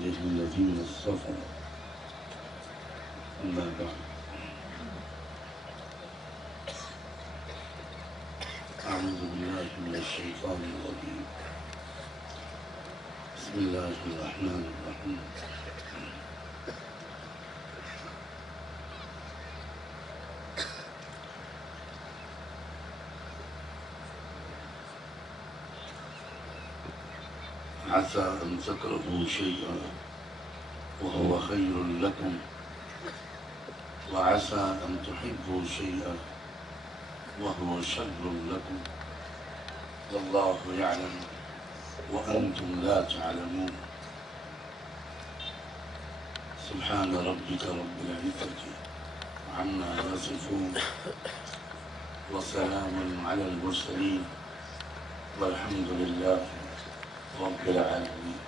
عباده الذين اصطفى أما بعد أعوذ بالله من الشيطان الرجيم بسم الله الرحمن الرحيم عسى أن تكرهوا شيئا وهو خير لكم وعسى أن تحبوا شيئا وهو شر لكم والله يعلم وأنتم لا تعلمون سبحان ربك رب العزة عما يصفون وسلام على المرسلين والحمد لله رب العالمين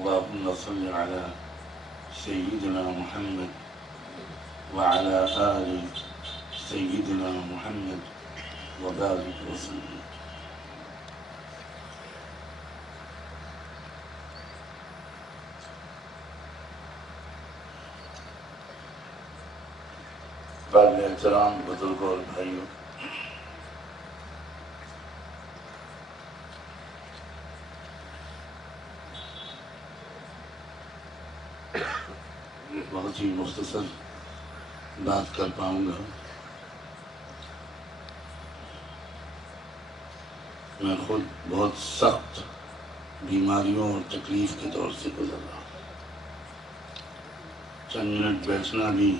اللهم صل على سيدنا محمد وعلى آل سيدنا محمد وبارك وسلم. قابل احترام بزرگوں اور بھائیوں، بہت ہی مختصر بات کر پاؤں گا. میں خود بہت سخت بیماریوں اور تکلیف کے دور سے گزر رہا ہوں. چند منٹ بیٹھنا بھی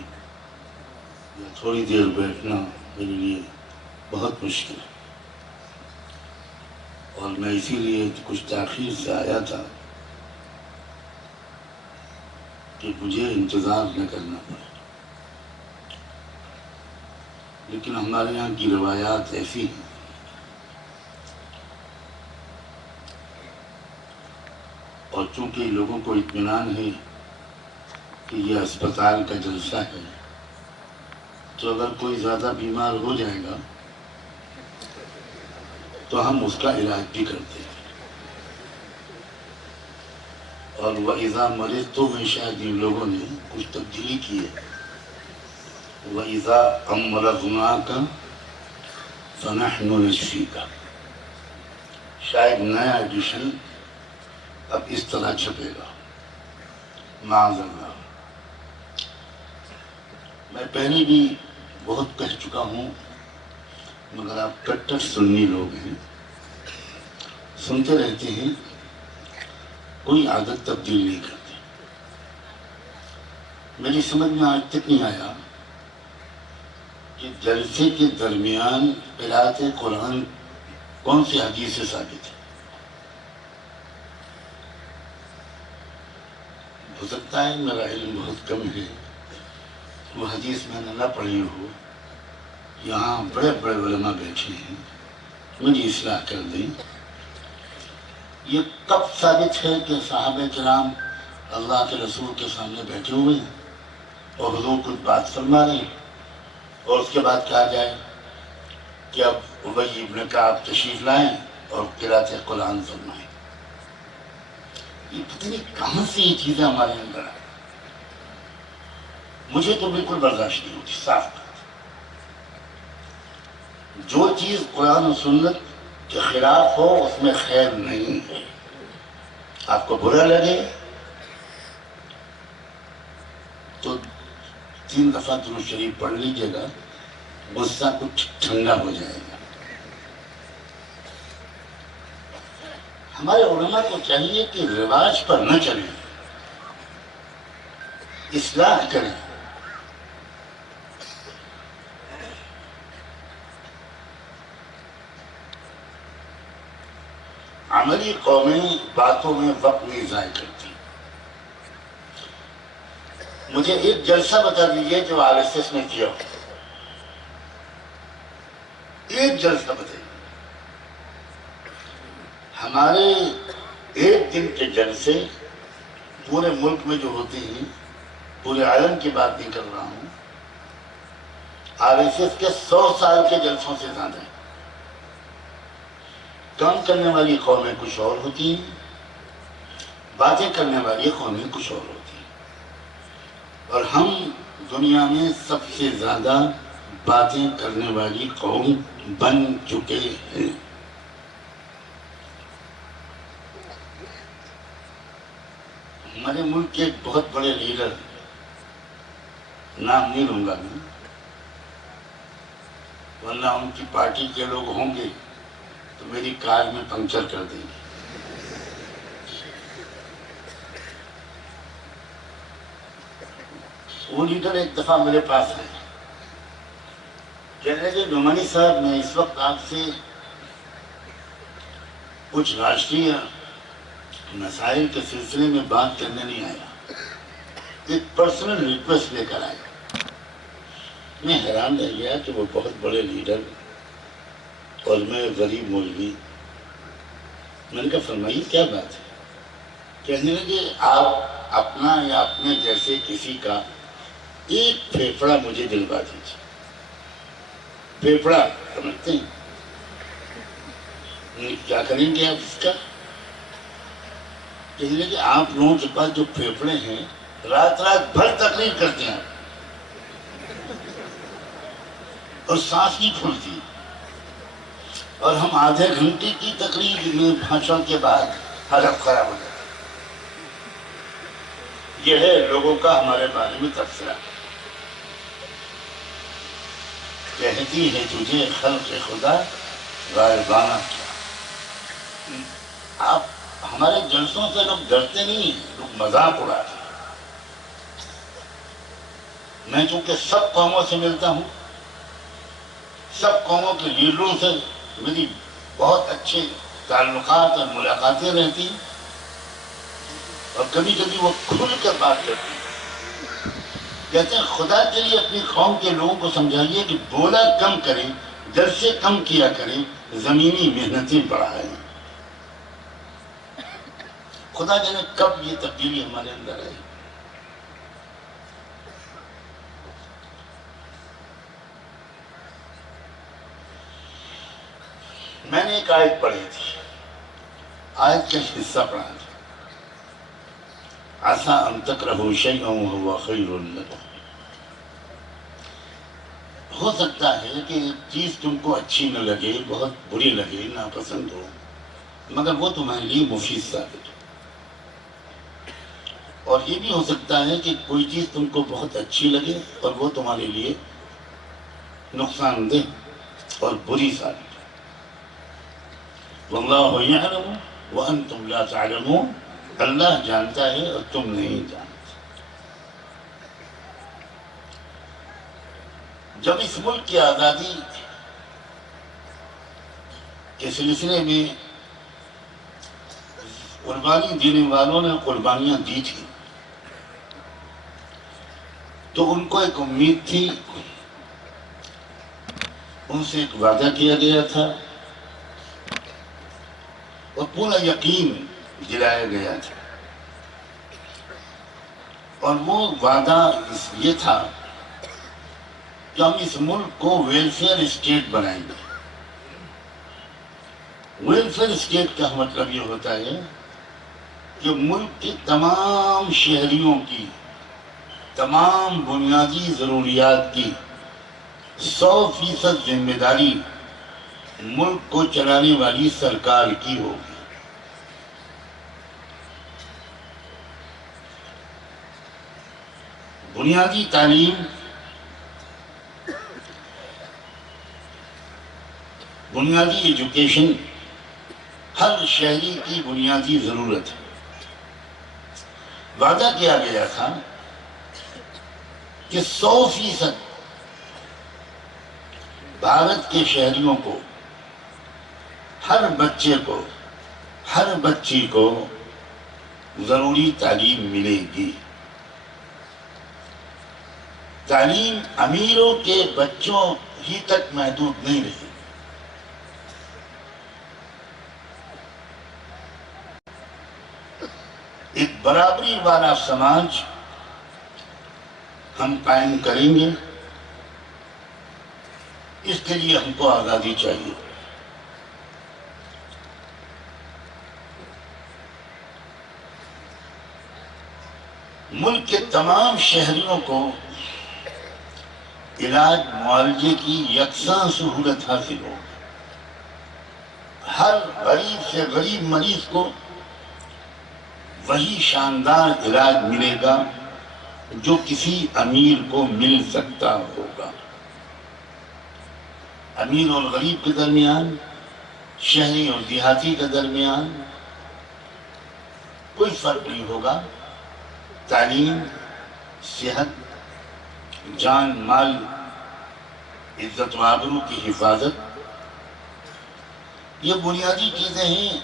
یا تھوڑی دیر بیٹھنا میرے لیے بہت مشکل ہے، اور میں اسی لیے کچھ تاخیر سے آیا تھا کہ مجھے انتظار نہ کرنا پڑے. لیکن ہمارے یہاں کی روایات ایسی ہیں اور چونکہ لوگوں کو اطمینان ہے کہ یہ اسپتال کا جلسہ ہے، تو اگر کوئی زیادہ بیمار ہو جائے گا تو ہم اس کا علاج بھی کرتے ہیں. اور وَإِذَا مَرِضْتُ میں شاید ان لوگوں نے کچھ تبدیلی کی ہے. وَإِذَا أَمْرَضْنَاكَ فَنَحْنُ نَشْفِيكَ. شاید نیا ایڈیشن اب اس طرح چھپے گا. معاذ اللہ. میں پہلے بھی بہت کہہ چکا ہوں، مگر آپ کٹر سنی لوگ ہیں، سنتے رہتے ہیں، کوئی عادت تبدیل نہیں کرتے. میری سمجھ میں آج تک نہیں آیا کہ جلسے کے درمیان قرأت قرآن کون سی حدیث سے ثابت ہے. ہو سکتا ہے میرا علم بہت کم ہے، وہ حدیث میں نے نہ پڑھی ہو. یہاں بڑے بڑے علماء بیٹھے ہیں، مجھے اصلاح کر دیں. یہ کب ثابت ہے کہ صحابہ کرام اللہ کے رسول کے سامنے بیٹھے ہوئے ہیں اور حضور کچھ بات فرما رہے ہیں اور اس کے بعد کہا جائے کہ اب ابی ابن کعب تشریف لائیں اور قرأت قرآن فرمائیں؟ یہ پتہ نہیں کہاں سے یہ چیزیں ہمارے اندر آئیں. مجھے تو بالکل برداشت نہیں ہوتی. صاف بات، جو چیز قرآن و سنت کے خلاف ہو اس میں خیر نہیں ہے. آپ کو برا لگے تو 3 دفعہ درود شریف پڑھ لیجئے گا، غصہ کچھ ٹھنڈا ہو جائے گا. ہمارے علماء کو چاہیے کہ رواج پر نہ چلیں، اصلاح کریں. عملی قومیں باتوں میں وقت نہیں ضائع کرتی. مجھے ایک جلسہ بتا دیجئے جو RSS نے کیا ہو. ایک جلسہ بتائیے. ہمارے ایک دن کے جلسے پورے ملک میں جو ہوتے ہیں، پورے عالم کی بات نہیں کر رہا ہوں، RSS کے 100 سال کے جلسوں سے زیادہ ہے. کام کرنے والی قومیں کچھ اور ہوتی ہیں، باتیں کرنے والی قومیں کچھ اور ہوتی ہیں، اور ہم دنیا میں سب سے زیادہ باتیں کرنے والی قوم بن چکے ہیں۔ ہمارے ملک کے ایک بہت بڑے لیڈر، نام نہیں لوں گا میں، ورنہ ان کی پارٹی کے لوگ ہوں گے تو میری کار میں پنکچر کر دیں گے۔ وہ لیڈر ایک دفعہ میرے پاس آئے، کہنے لگے نعمانی صاحب میں اس وقت آپ سے کچھ راشٹریہ مسائل کے سلسلے میں بات کرنے نہیں آیا، ایک پرسنل ریکویسٹ لے کر آیا۔ میں حیران رہ گیا کہ وہ بہت بڑے لیڈر اور میں غریب مولوی۔ میں نے کہا فرمائیے کیا بات ہے؟ کہنے لگے آپ اپنا یا اپنے جیسے کسی کا ایک پھیپھڑا مجھے دلوا دیجیے۔ پھیپھڑا سمجھتے ہیں؟ کیا کریں گے آپ اس کا؟ کہنے لگے آپ لوگوں کے پاس جو پھیپھڑے ہیں رات رات بھر تقریر کرتے ہیں اور سانس نہیں پھولتی، اور ہم آدھے گھنٹے کی تقریر میں بھاشن کے بعد حالت خراب ہو جاتی۔ یہ ہے لوگوں کا ہمارے بارے میں تبصرہ۔ کہتی ہے تجھے خلق خدا غائبانہ کیا۔ آپ ہمارے جلسوں سے لوگ ڈرتے نہیں، لوگ مذاق اڑاتے ہیں۔ میں چونکہ سب قوموں سے ملتا ہوں، سب قوموں کے لیڈروں سے میری بہت اچھے تعلقات اور ملاقاتیں رہتی ہیں، اور کبھی کبھی وہ کھل کر بات کرتی ہیں۔ کہتے ہیں خدا کے لیے اپنی قوم کے لوگوں کو سمجھائیے کہ بولا کم کریں، جلسے کم کیا کریں، زمینی محنتیں بڑھائیں۔ خدا جانے کب یہ تبدیلی ہمارے اندر آئی۔ میں نے ایک آیت پڑھی تھی، آیت کا حصہ پڑھا تھا، عَسَىٰ أَن تَكْرَهُوا شَيْئًا وَهُوَ خَيْرٌ لَكُمْ۔ ہو سکتا ہے کہ ایک چیز تم کو اچھی نہ لگے، بہت بری لگے، ناپسند ہو، مگر وہ تمہارے لیے مفید ثابت ہو۔ اور یہ بھی ہو سکتا ہے کہ کوئی چیز تم کو بہت اچھی لگے اور وہ تمہارے لیے نقصان دہ اور بری ثابت ہو۔ وَاللَّهُ يَعْلَمُ وَأَنْتُمْ لَا تَعْلَمُونَ، اللہ جانتا ہے اور تم نہیں جانتے۔ جب اس ملک کی آزادی کے سلسلے میں قربانی دینے والوں نے قربانیاں دی تھی تو ان کو ایک امید تھی، ان سے ایک وعدہ کیا گیا تھا اور پورا یقین دلایا گیا تھا، اور وہ وعدہ یہ تھا کہ ہم اس ملک کو ویلفیئر اسٹیٹ بنائیں گے۔ ویلفیئر اسٹیٹ کا مطلب یہ ہوتا ہے کہ ملک کے تمام شہریوں کی تمام بنیادی ضروریات کی 100% ذمہ داری ملک کو چلانے والی سرکار کی ہوگی۔ بنیادی تعلیم، بنیادی ایجوکیشن ہر شہری کی بنیادی ضرورت ہے۔ وعدہ کیا گیا تھا کہ 100% بھارت کے شہریوں کو، ہر بچے کو، ہر بچی کو ضروری تعلیم ملے گی۔ تعلیم امیروں کے بچوں ہی تک محدود نہیں رہی۔ ایک برابری والا سماج ہم قائم کریں گے، اس کے لیے ہم کو آزادی چاہیے۔ ملک کے تمام شہریوں کو علاج معالجے کی یکساں سہولت حاصل ہو، ہر غریب سے غریب مریض کو وہی شاندار علاج ملے گا جو کسی امیر کو مل سکتا ہوگا۔ امیر اور غریب کے درمیان، شہری اور دیہاتی کے درمیان کوئی فرق نہیں ہوگا۔ تعلیم، صحت، جان مال، عزت و آبرو کی حفاظت، یہ بنیادی چیزیں ہیں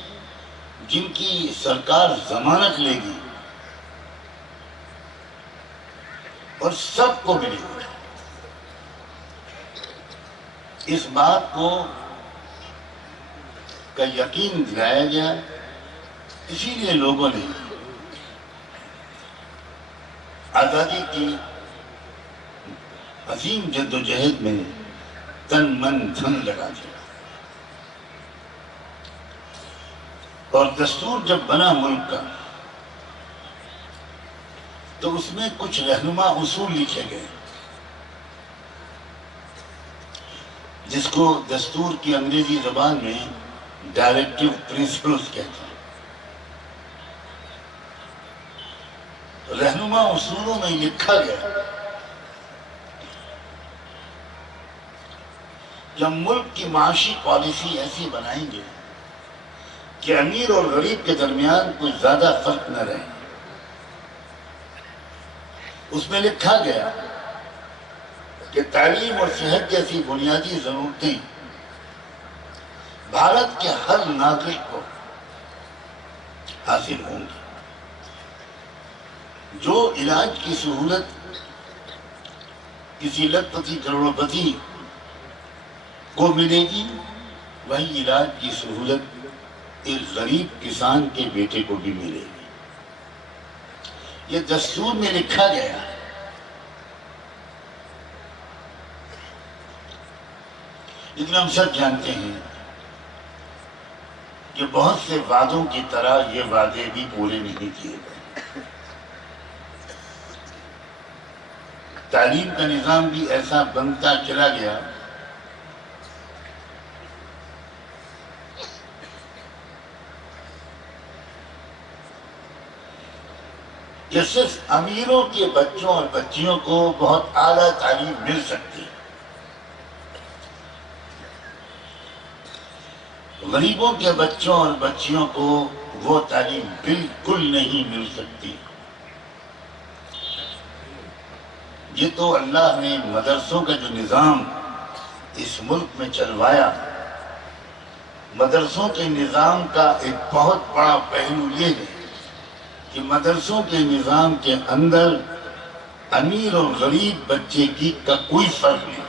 جن کی سرکار ضمانت لے گی اور سب کو ملے گی۔ اس بات کو کا یقین دلایا گیا، اسی لیے لوگوں نے آزادی کی عظیم جد و جہد میں تن من دھن لگا دیا، اور دستور جب بنا ملک کا تو اس میں کچھ رہنما اصول لکھے گئے جس کو دستور کی انگریزی زبان میں ڈائریکٹیو پرنسپلز کہتے ہیں۔ رہنما اصولوں میں لکھا گیا جب ملک کی معاشی پالیسی ایسی بنائیں گے کہ امیر اور غریب کے درمیان کوئی زیادہ فرق نہ رہے، اس میں لکھا گیا کہ تعلیم اور صحت جیسی بنیادی ضرورتیں بھارت کے ہر ناگرک کو حاصل ہوں گی۔ جو علاج کی سہولت کسی لکھ پتی کروڑ پتی کو ملے گی، وہی علاج کی سہولت ایک غریب کسان کے بیٹے کو بھی ملے گی۔ یہ دستور میں لکھا گیا۔ لیکن ہم سب جانتے ہیں کہ بہت سے وعدوں کی طرح یہ وعدے بھی پورے نہیں کیے گئے۔ تعلیم کا نظام بھی ایسا بنتا چلا گیا کہ صرف امیروں کے بچوں اور بچیوں کو بہت اعلیٰ تعلیم مل سکتی ہے، غریبوں کے بچوں اور بچیوں کو وہ تعلیم بالکل نہیں مل سکتی۔ یہ تو اللہ نے مدرسوں کا جو نظام اس ملک میں چلوایا، مدرسوں کے نظام کا ایک بہت بڑا پہلو یہ ہے کہ مدرسوں کے نظام کے اندر امیر اور غریب بچے کا کوئی فرق نہیں۔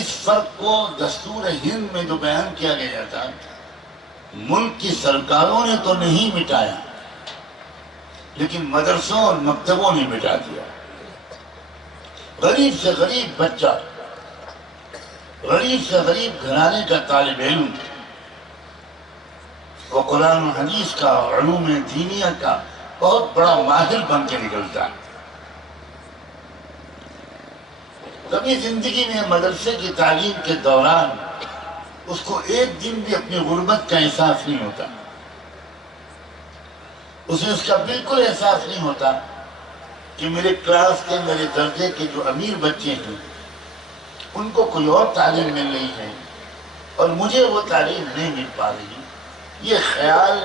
اس فرق کو دستور ہند میں جو بیان کیا گیا تھا، ملک کی سرکاروں نے تو نہیں مٹایا، لیکن مدرسوں اور مکتبوں نے مٹا دیا۔ غریب سے غریب بچہ، غریب سے غریب گھرانے کا طالب علم، وہ قرآن و حدیث کا، علوم دینیہ کا بہت بڑا ماہر بن کے نکلتا ہے۔ کبھی زندگی میں مدرسے کی تعلیم کے دوران اس کو ایک دن بھی اپنی غربت کا احساس نہیں ہوتا، اسے اس کا بالکل احساس نہیں ہوتا کہ میرے کلاس کے، میرے درجے کے جو امیر بچے ہیں ان کو کوئی اور تعلیم مل رہی ہے اور مجھے وہ تعلیم نہیں مل پا رہی۔ یہ خیال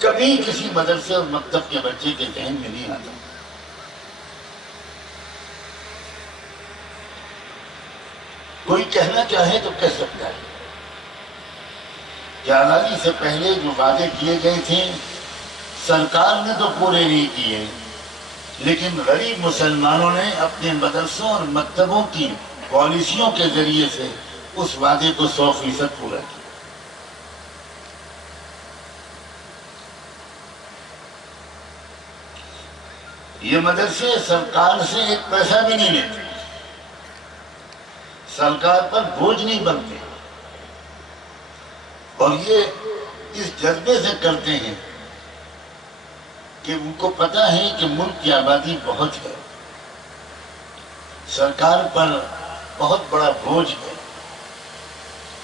کبھی کسی مدرسے اور مکتب کے بچے کے ذہن میں نہیں آتا۔ کوئی کہنا چاہے تو کہہ سکتا ہے کہ آزادی سے پہلے جو وعدے کیے گئے تھے سرکار نے تو پورے نہیں کیے، لیکن غریب مسلمانوں نے اپنے مدرسوں اور مکتبوں کی پالیسیوں کے ذریعے سے اس وعدے کو 100% پورا کیا۔ یہ مدرسے سرکار سے ایک پیسہ بھی نہیں لیتے، سرکار پر بوجھ نہیں بنتے، اور یہ اس جذبے سے کرتے ہیں کہ ان کو پتہ ہے کہ ملک کی آبادی بہت ہے، سرکار پر بہت بڑا بوجھ ہے،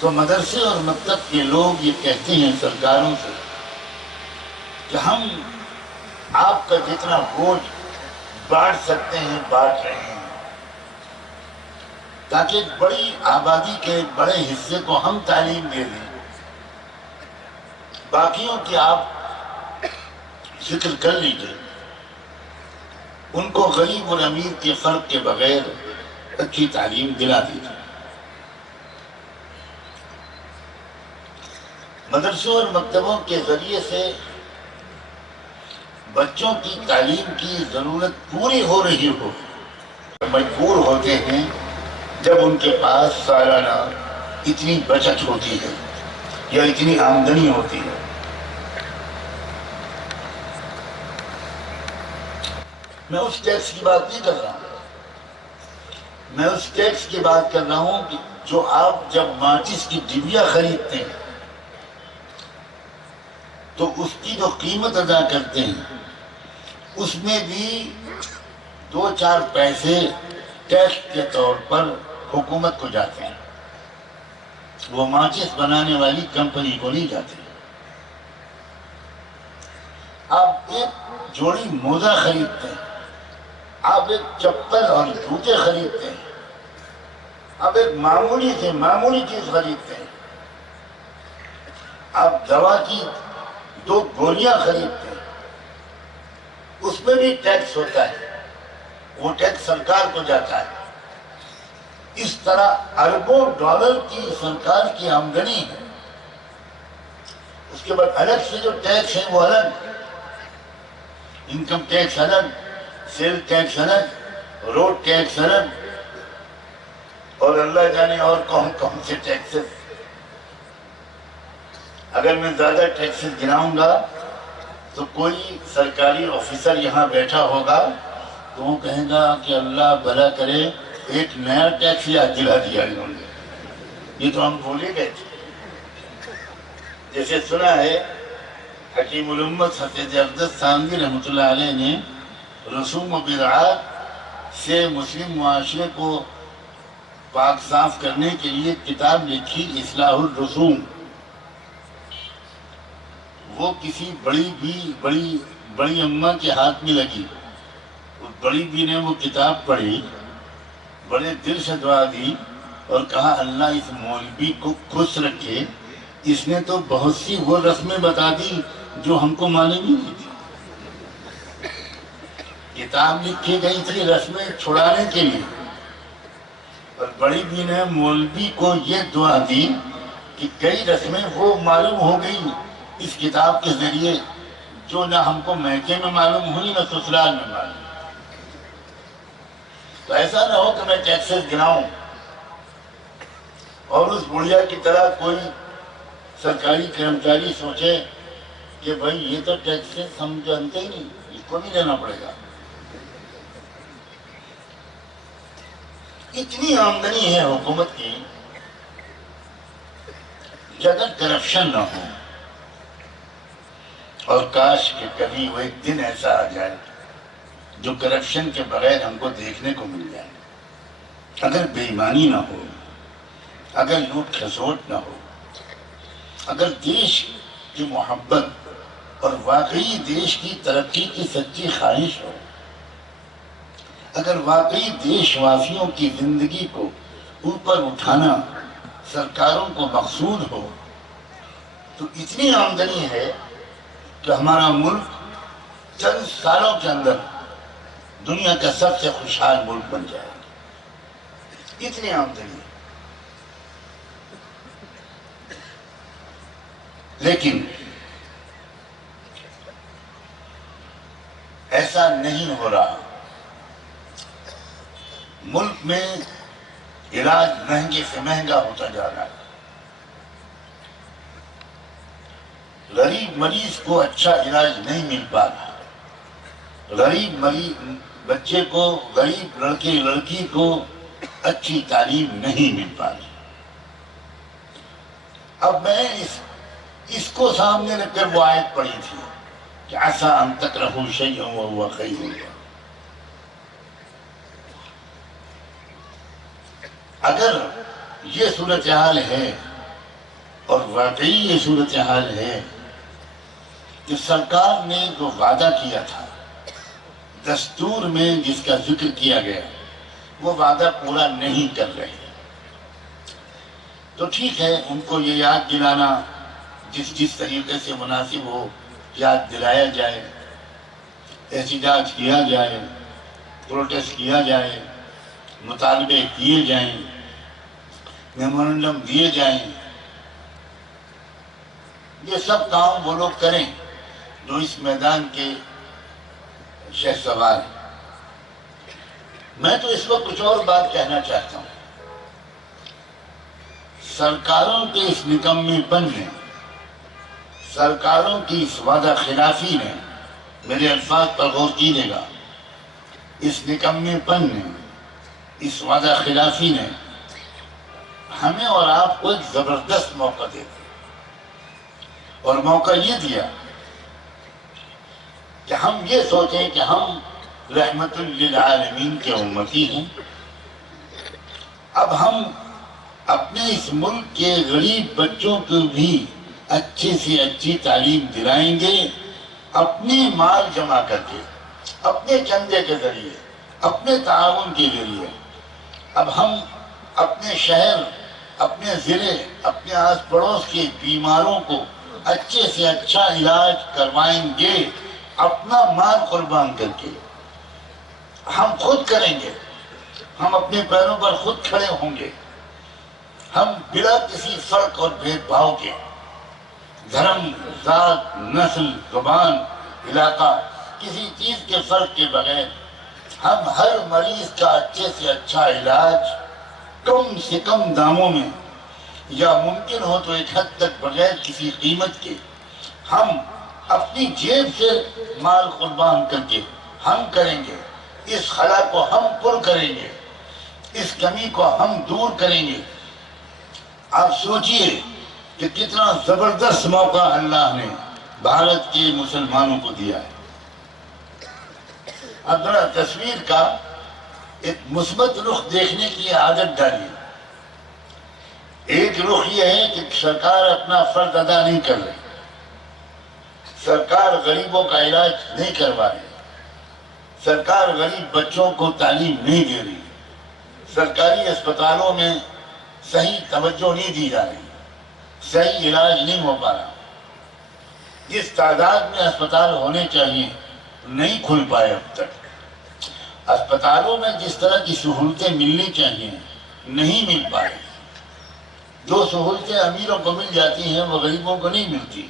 تو مدرسے اور مکتب کے لوگ یہ کہتے ہیں سرکاروں سے کہ ہم آپ کا جتنا بوجھ بانٹ سکتے ہیں بانٹ رہے ہیں، تاکہ ایک بڑی آبادی کے ایک بڑے حصے کو ہم تعلیم دے دیں، باقیوں کی آپ فکر کر لیجئے، ان کو غریب اور امیر کے فرق کے بغیر اچھی تعلیم دلا دیجئے۔ مدرسوں اور مکتبوں کے ذریعے سے بچوں کی تعلیم کی ضرورت پوری ہو رہی ہو، مجبور ہوتے ہیں جب ان کے پاس سالانہ اتنی بچت ہوتی ہے یا اتنی آمدنی ہوتی ہے۔ میں اس ٹیکس کی بات نہیں کر رہا ہوں، میں اس ٹیکس کی بات کر رہا ہوں کہ جو آپ جب ماچس کی ڈبیا خریدتے ہیں تو اس کی جو قیمت ادا کرتے ہیں اس میں بھی 2-4 پیسے ٹیکس کے طور پر حکومت کو جاتے ہیں، وہ ماچس بنانے والی کمپنی کو نہیں جاتے۔ آپ ایک جوڑی موزہ خریدتے ہیں، آپ ایک چپل اور جوتے خریدتے ہیں، آپ ایک معمولی سے معمولی چیز خریدتے ہیں، آپ دوا کی 2 گولیاں خریدتے ہیں، اس میں بھی ٹیکس ہوتا ہے، وہ ٹیکس سرکار کو جاتا ہے۔ اس طرح اربوں ڈالر کی سرکار کی آمدنی ہے، اس کے بعد الگ سے جو ٹیکس ہے وہ الگ، انکم ٹیکس الگ، سیل ٹیکس الگ، روڈ ٹیکس الگ، اور اللہ جانے اور کون کون سے ٹیکسز۔ اگر میں زیادہ ٹیکسز گناؤں گا تو کوئی سرکاری آفیسر یہاں بیٹھا ہوگا تو وہ کہے گا کہ اللہ بھلا کرے ایک نیا ٹیکس یاد دلا دیا انہوں نے، یہ تو ہم بھولے گئے تھے۔ جیسے سنا ہے حکیم الامت حفیظ اقدس تھانوی رحمۃ اللہ علیہ نے رسوم و بدعات سے مسلم معاشرے کو پاک صاف کرنے کے لیے کتاب لکھی اصلاح الرسوم۔ وہ کسی بڑی اماں کے ہاتھ میں لگی، بڑی بھی نے وہ کتاب پڑھی، بڑے دل سے دعا دی اور کہا اللہ اس مولوی کو خوش رکھے، اس نے تو بہت سی وہ رسمیں بتا دی جو ہم کو معلوم ہی نہیں تھی۔ کتاب لکھی گئی تھی رسمیں چھڑانے کے لیے، اور بڑی بھی نے مولوی کو یہ دعا دی کہ کئی رسمیں وہ معلوم ہو گئی اس کتاب کے ذریعے جو نہ ہم کو میکے میں معلوم ہوئی نہ سسرال میں معلوم۔ تو ایسا نہ ہو کہ میں ٹیکسز گناؤں اور اس بڑھیا کی طرح کوئی سرکاری کرمچاری سوچے کہ بھائی یہ تو ٹیکسز ہم جانتے ہی نہیں، اس کو نہیں دینا پڑے گا۔ اتنی آمدنی ہے حکومت کی کہ اگر کرپشن نہ ہو، اور کاش کہ کبھی وہ ایک دن ایسا آ جائے جو کرپشن کے بغیر ہم کو دیکھنے کو مل جائے، اگر بے ایمانی نہ ہو، اگر لوٹ کھسوٹ نہ ہو، اگر دیش کی محبت اور واقعی دیش کی ترقی کی سچی خواہش ہو، اگر واقعی دیش واسیوں کی زندگی کو اوپر اٹھانا سرکاروں کو مقصود ہو، تو اتنی آمدنی ہے کہ ہمارا ملک چند سالوں کے اندر دنیا کا سب سے خوشحال ملک بن جائے گا، اتنی آمدنی ہے۔ لیکن ایسا نہیں ہو رہا، ملک میں علاج مہنگے سے مہنگا ہوتا جا رہا ہے، غریب مریض کو اچھا علاج نہیں مل پا رہا، غریب بچے کو، غریب لڑکے لڑکی کو اچھی تعلیم نہیں مل پا رہی۔ اب میں اس کو سامنے رکھ کر وہ آیت پڑھی تھی کہ عسى ان تکرہوا شیئا وهو خیر لکم. اگر یہ صورتحال ہے اور واقعی یہ صورتحال ہے کہ سرکار نے جو وعدہ کیا تھا دستور میں جس کا ذکر کیا گیا وہ وعدہ پورا نہیں کر رہے، تو ٹھیک ہے، ان کو یہ یاد دلانا جس طریقے سے مناسب ہو یاد دلایا جائے، احتجاج کیا جائے، پروٹیسٹ کیا جائے، مطالبے کیے جائیں، میمورنڈم دیے جائیں. یہ سب کام وہ لوگ کریں جو اس میدان کے شہسوار ہیں. میں تو اس وقت کچھ اور بات کہنا چاہتا ہوں. سرکاروں کے اس نکمے پن نے، سرکاروں کی اس وعدہ خلافی نے، میرے الفاظ پر غور کیجیے گا، اس نکمے پن نے، اس وعدہ خلافی نے ہمیں اور آپ کو ایک زبردست موقع دے دیا، اور موقع یہ دیا کہ ہم یہ سوچیں کہ ہم رحمت للعالمین کے امتی ہیں. اب ہم اپنے اس ملک کے غریب بچوں کو بھی اچھی سے اچھی تعلیم دلائیں گے، اپنے مال جمع کر کے، اپنے چندے کے ذریعے، اپنے تعاون کے ذریعے. اب ہم اپنے شہر، اپنے ضلع، اپنے آس پڑوس کے بیماروں کو اچھے سے اچھا علاج کروائیں گے، اپنا مال قربان کر کے. ہم خود کریں گے، ہم اپنے پیروں پر خود کھڑے ہوں گے. ہم بلا کسی فرق اور بھید بھاؤ کے، دھرم، ذات، نسل، زبان، علاقہ، کسی چیز کے فرق کے بغیر ہم ہر مریض کا اچھے سے اچھا علاج کم سے کم داموں میں، یا ممکن ہو تو ایک حد تک بغیر کسی قیمت کے، ہم اپنی جیب سے مال قربان کر کے ہم کریں گے. اس خلا کو ہم پر کریں گے، اس کمی کو ہم دور کریں گے. آپ سوچئے کہ کتنا زبردست موقع اللہ نے بھارت کے مسلمانوں کو دیا ہے. اب ذرا تصویر کا ایک مثبت رخ دیکھنے کی عادت ڈالیے. ایک رخ یہ ہے کہ سرکار اپنا فرض ادا نہیں کر رہی، سرکار غریبوں کا علاج نہیں کروا رہی، سرکار غریب بچوں کو تعلیم نہیں دے رہی، سرکاری اسپتالوں میں صحیح توجہ نہیں دی جا رہی، صحیح علاج نہیں ہو پا رہا. جس تعداد میں اسپتال ہونے چاہیے نہیں کھل پائے اب تک. اسپتالوں میں جس طرح کی سہولتیں ملنی چاہیے نہیں مل پا رہی. جو سہولتیں امیروں کو مل جاتی ہیں وہ غریبوں کو نہیں ملتی.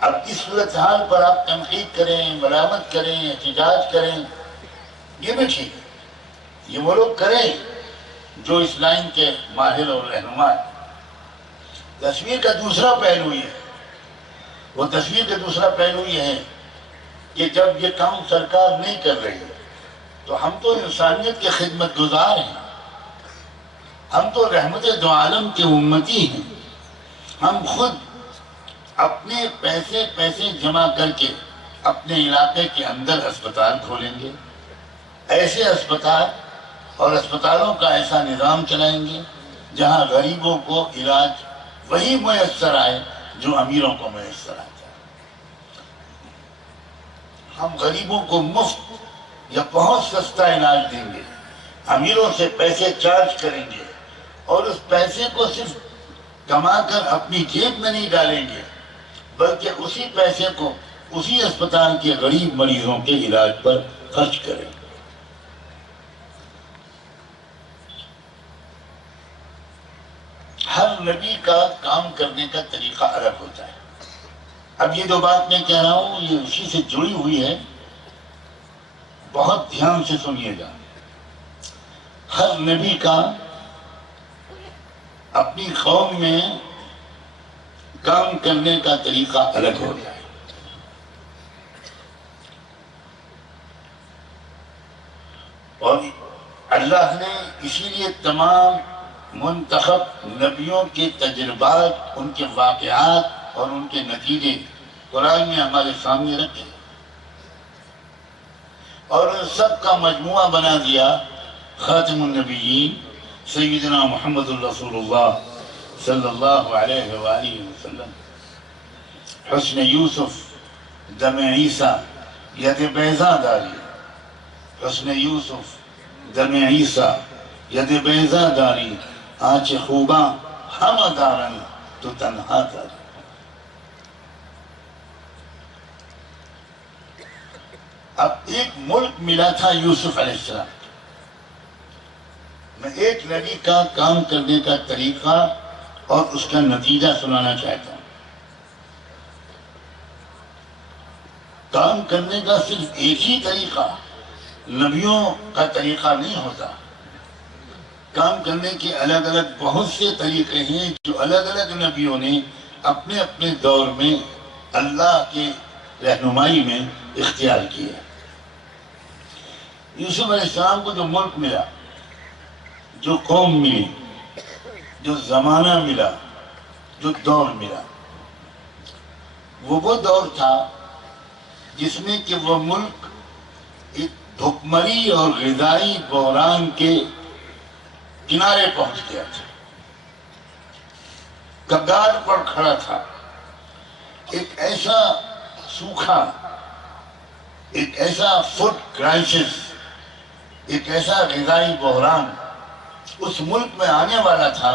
اب اس صورتحال پر آپ تنقید کریں، ملامت کریں، احتجاج کریں، یہ بھی ٹھیک ہے. یہ وہ لوگ کریں جو اس لائن کے ماہر اور رہنما ہیں. تصویر کا دوسرا پہلو یہ ہے، وہ تصویر کا دوسرا پہلو یہ ہے کہ جب یہ کام سرکار نہیں کر رہی ہے تو ہم تو انسانیت کے خدمت گزار ہیں، ہم تو رحمت دو عالم کے امتی ہیں. ہم خود اپنے پیسے جمع کر کے اپنے علاقے کے اندر اسپتال کھولیں گے، ایسے اسپتال اور اسپتالوں کا ایسا نظام چلائیں گے جہاں غریبوں کو علاج وہی میسر آئے جو امیروں کو میسر آتا ہے. ہم غریبوں کو مفت یا بہت سستا علاج دیں گے، امیروں سے پیسے چارج کریں گے، اور اس پیسے کو صرف کما کر اپنی جیب میں نہیں ڈالیں گے بلکہ اسی پیسے کو اسی اسپتال کے غریب مریضوں کے علاج پر خرچ کریں گے. ہر نبی کا کام کرنے کا طریقہ الگ ہوتا ہے. اب یہ جو بات میں کہہ رہا ہوں یہ اسی سے جڑی ہوئی ہے، بہت دھیان سے سنیے گا. ہر نبی کا اپنی قوم میں کام کرنے کا طریقہ الگ ہوتا ہے. اور اللہ نے اسی لیے تمام منتخب نبیوں کے تجربات، ان کے واقعات اور ان کے نتیجے قرآن میں ہمارے سامنے رکھے اور ان سب کا مجموعہ بنا دیا خاتم النبیین سیدنا محمد الرسول اللہ صلی اللہ علیہ وآلہ وسلم۔ حسن یوسف دم عیسیٰ ید بیضا داری، حسن یوسف دم عیسیٰ ید بیضا داری، آنچ خوباں ہم دارن تو تنہا داری۔ اب ایک ملک ملا تھا یوسف علیہ السلام۔ میں ایک نبی کا کام کرنے کا طریقہ اور اس کا نتیجہ سنانا چاہتا ہوں۔ کام کرنے کا صرف ایک ہی طریقہ، نبیوں کا طریقہ نہیں ہوتا۔ کام کرنے کے الگ الگ بہت سے طریقے ہیں جو الگ الگ نبیوں نے اپنے اپنے دور میں اللہ کے رہنمائی میں اختیار کیا۔ یوسف علیہ السلام کو جو ملک ملا، جو قوم ملی، جو زمانہ ملا، جو دور ملا، وہ دور تھا جس میں کہ وہ ملک ایک بھکمری اور غذائی بحران کے کنارے پہنچ گیا تھا، کگار پر کھڑا تھا۔ ایک ایسا سوکھا، ایک ایسا فوڈ کرائسس، ایک ایسا غذائی بحران اس ملک میں آنے والا تھا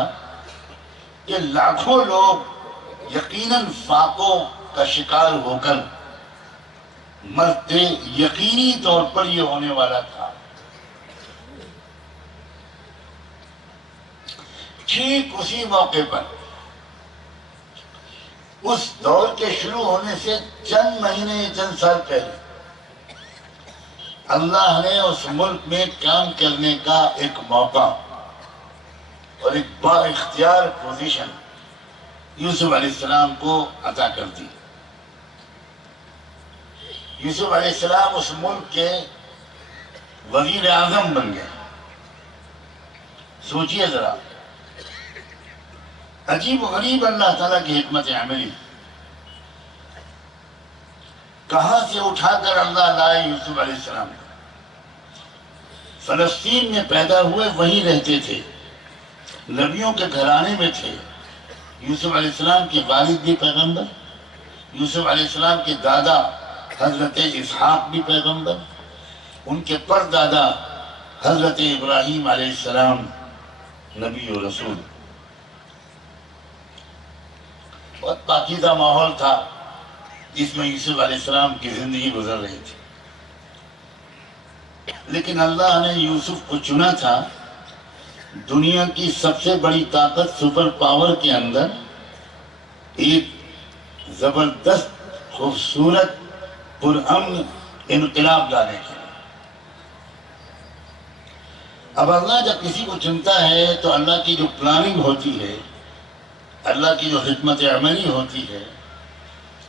کہ لاکھوں لوگ یقیناً فاقوں کا شکار ہو کر مرتے، یقینی طور پر یہ ہونے والا تھا۔ ٹھیک اسی موقع پر اس دور کے شروع ہونے سے چند مہینے، چند سال پہلے اللہ نے اس ملک میں کام کرنے کا ایک موقع اور ایک با اختیار پوزیشن یوسف علیہ السلام کو عطا کر دی۔ یوسف علیہ السلام اس ملک کے وزیر اعظم بن گئے۔ سوچئے ذرا، عجیب و غریب اللہ تعالیٰ کی حکمت عملی، کہاں سے اٹھا کر اللہ لائے یوسف علیہ السلام کو۔ فلسطین میں پیدا ہوئے، وہیں رہتے تھے، نبیوں کے گھرانے میں تھے۔ یوسف علیہ السلام کے والد بھی پیغمبر، یوسف علیہ السلام کے دادا حضرت اسحاق بھی پیغمبر، ان کے پردادا حضرت ابراہیم علیہ السلام نبی و رسول۔ بہت پاکیزہ ماحول تھا جس میں یوسف علیہ السلام کی زندگی گزر رہی تھی، لیکن اللہ نے یوسف کو چنا تھا دنیا کی سب سے بڑی طاقت سپر پاور کے اندر ایک زبردست، خوبصورت، پرامن انقلاب لانے کے لیے۔ اب اللہ جب کسی کو چنتا ہے تو اللہ کی جو پلاننگ ہوتی ہے، اللہ کی جو حکمت عملی ہوتی ہے،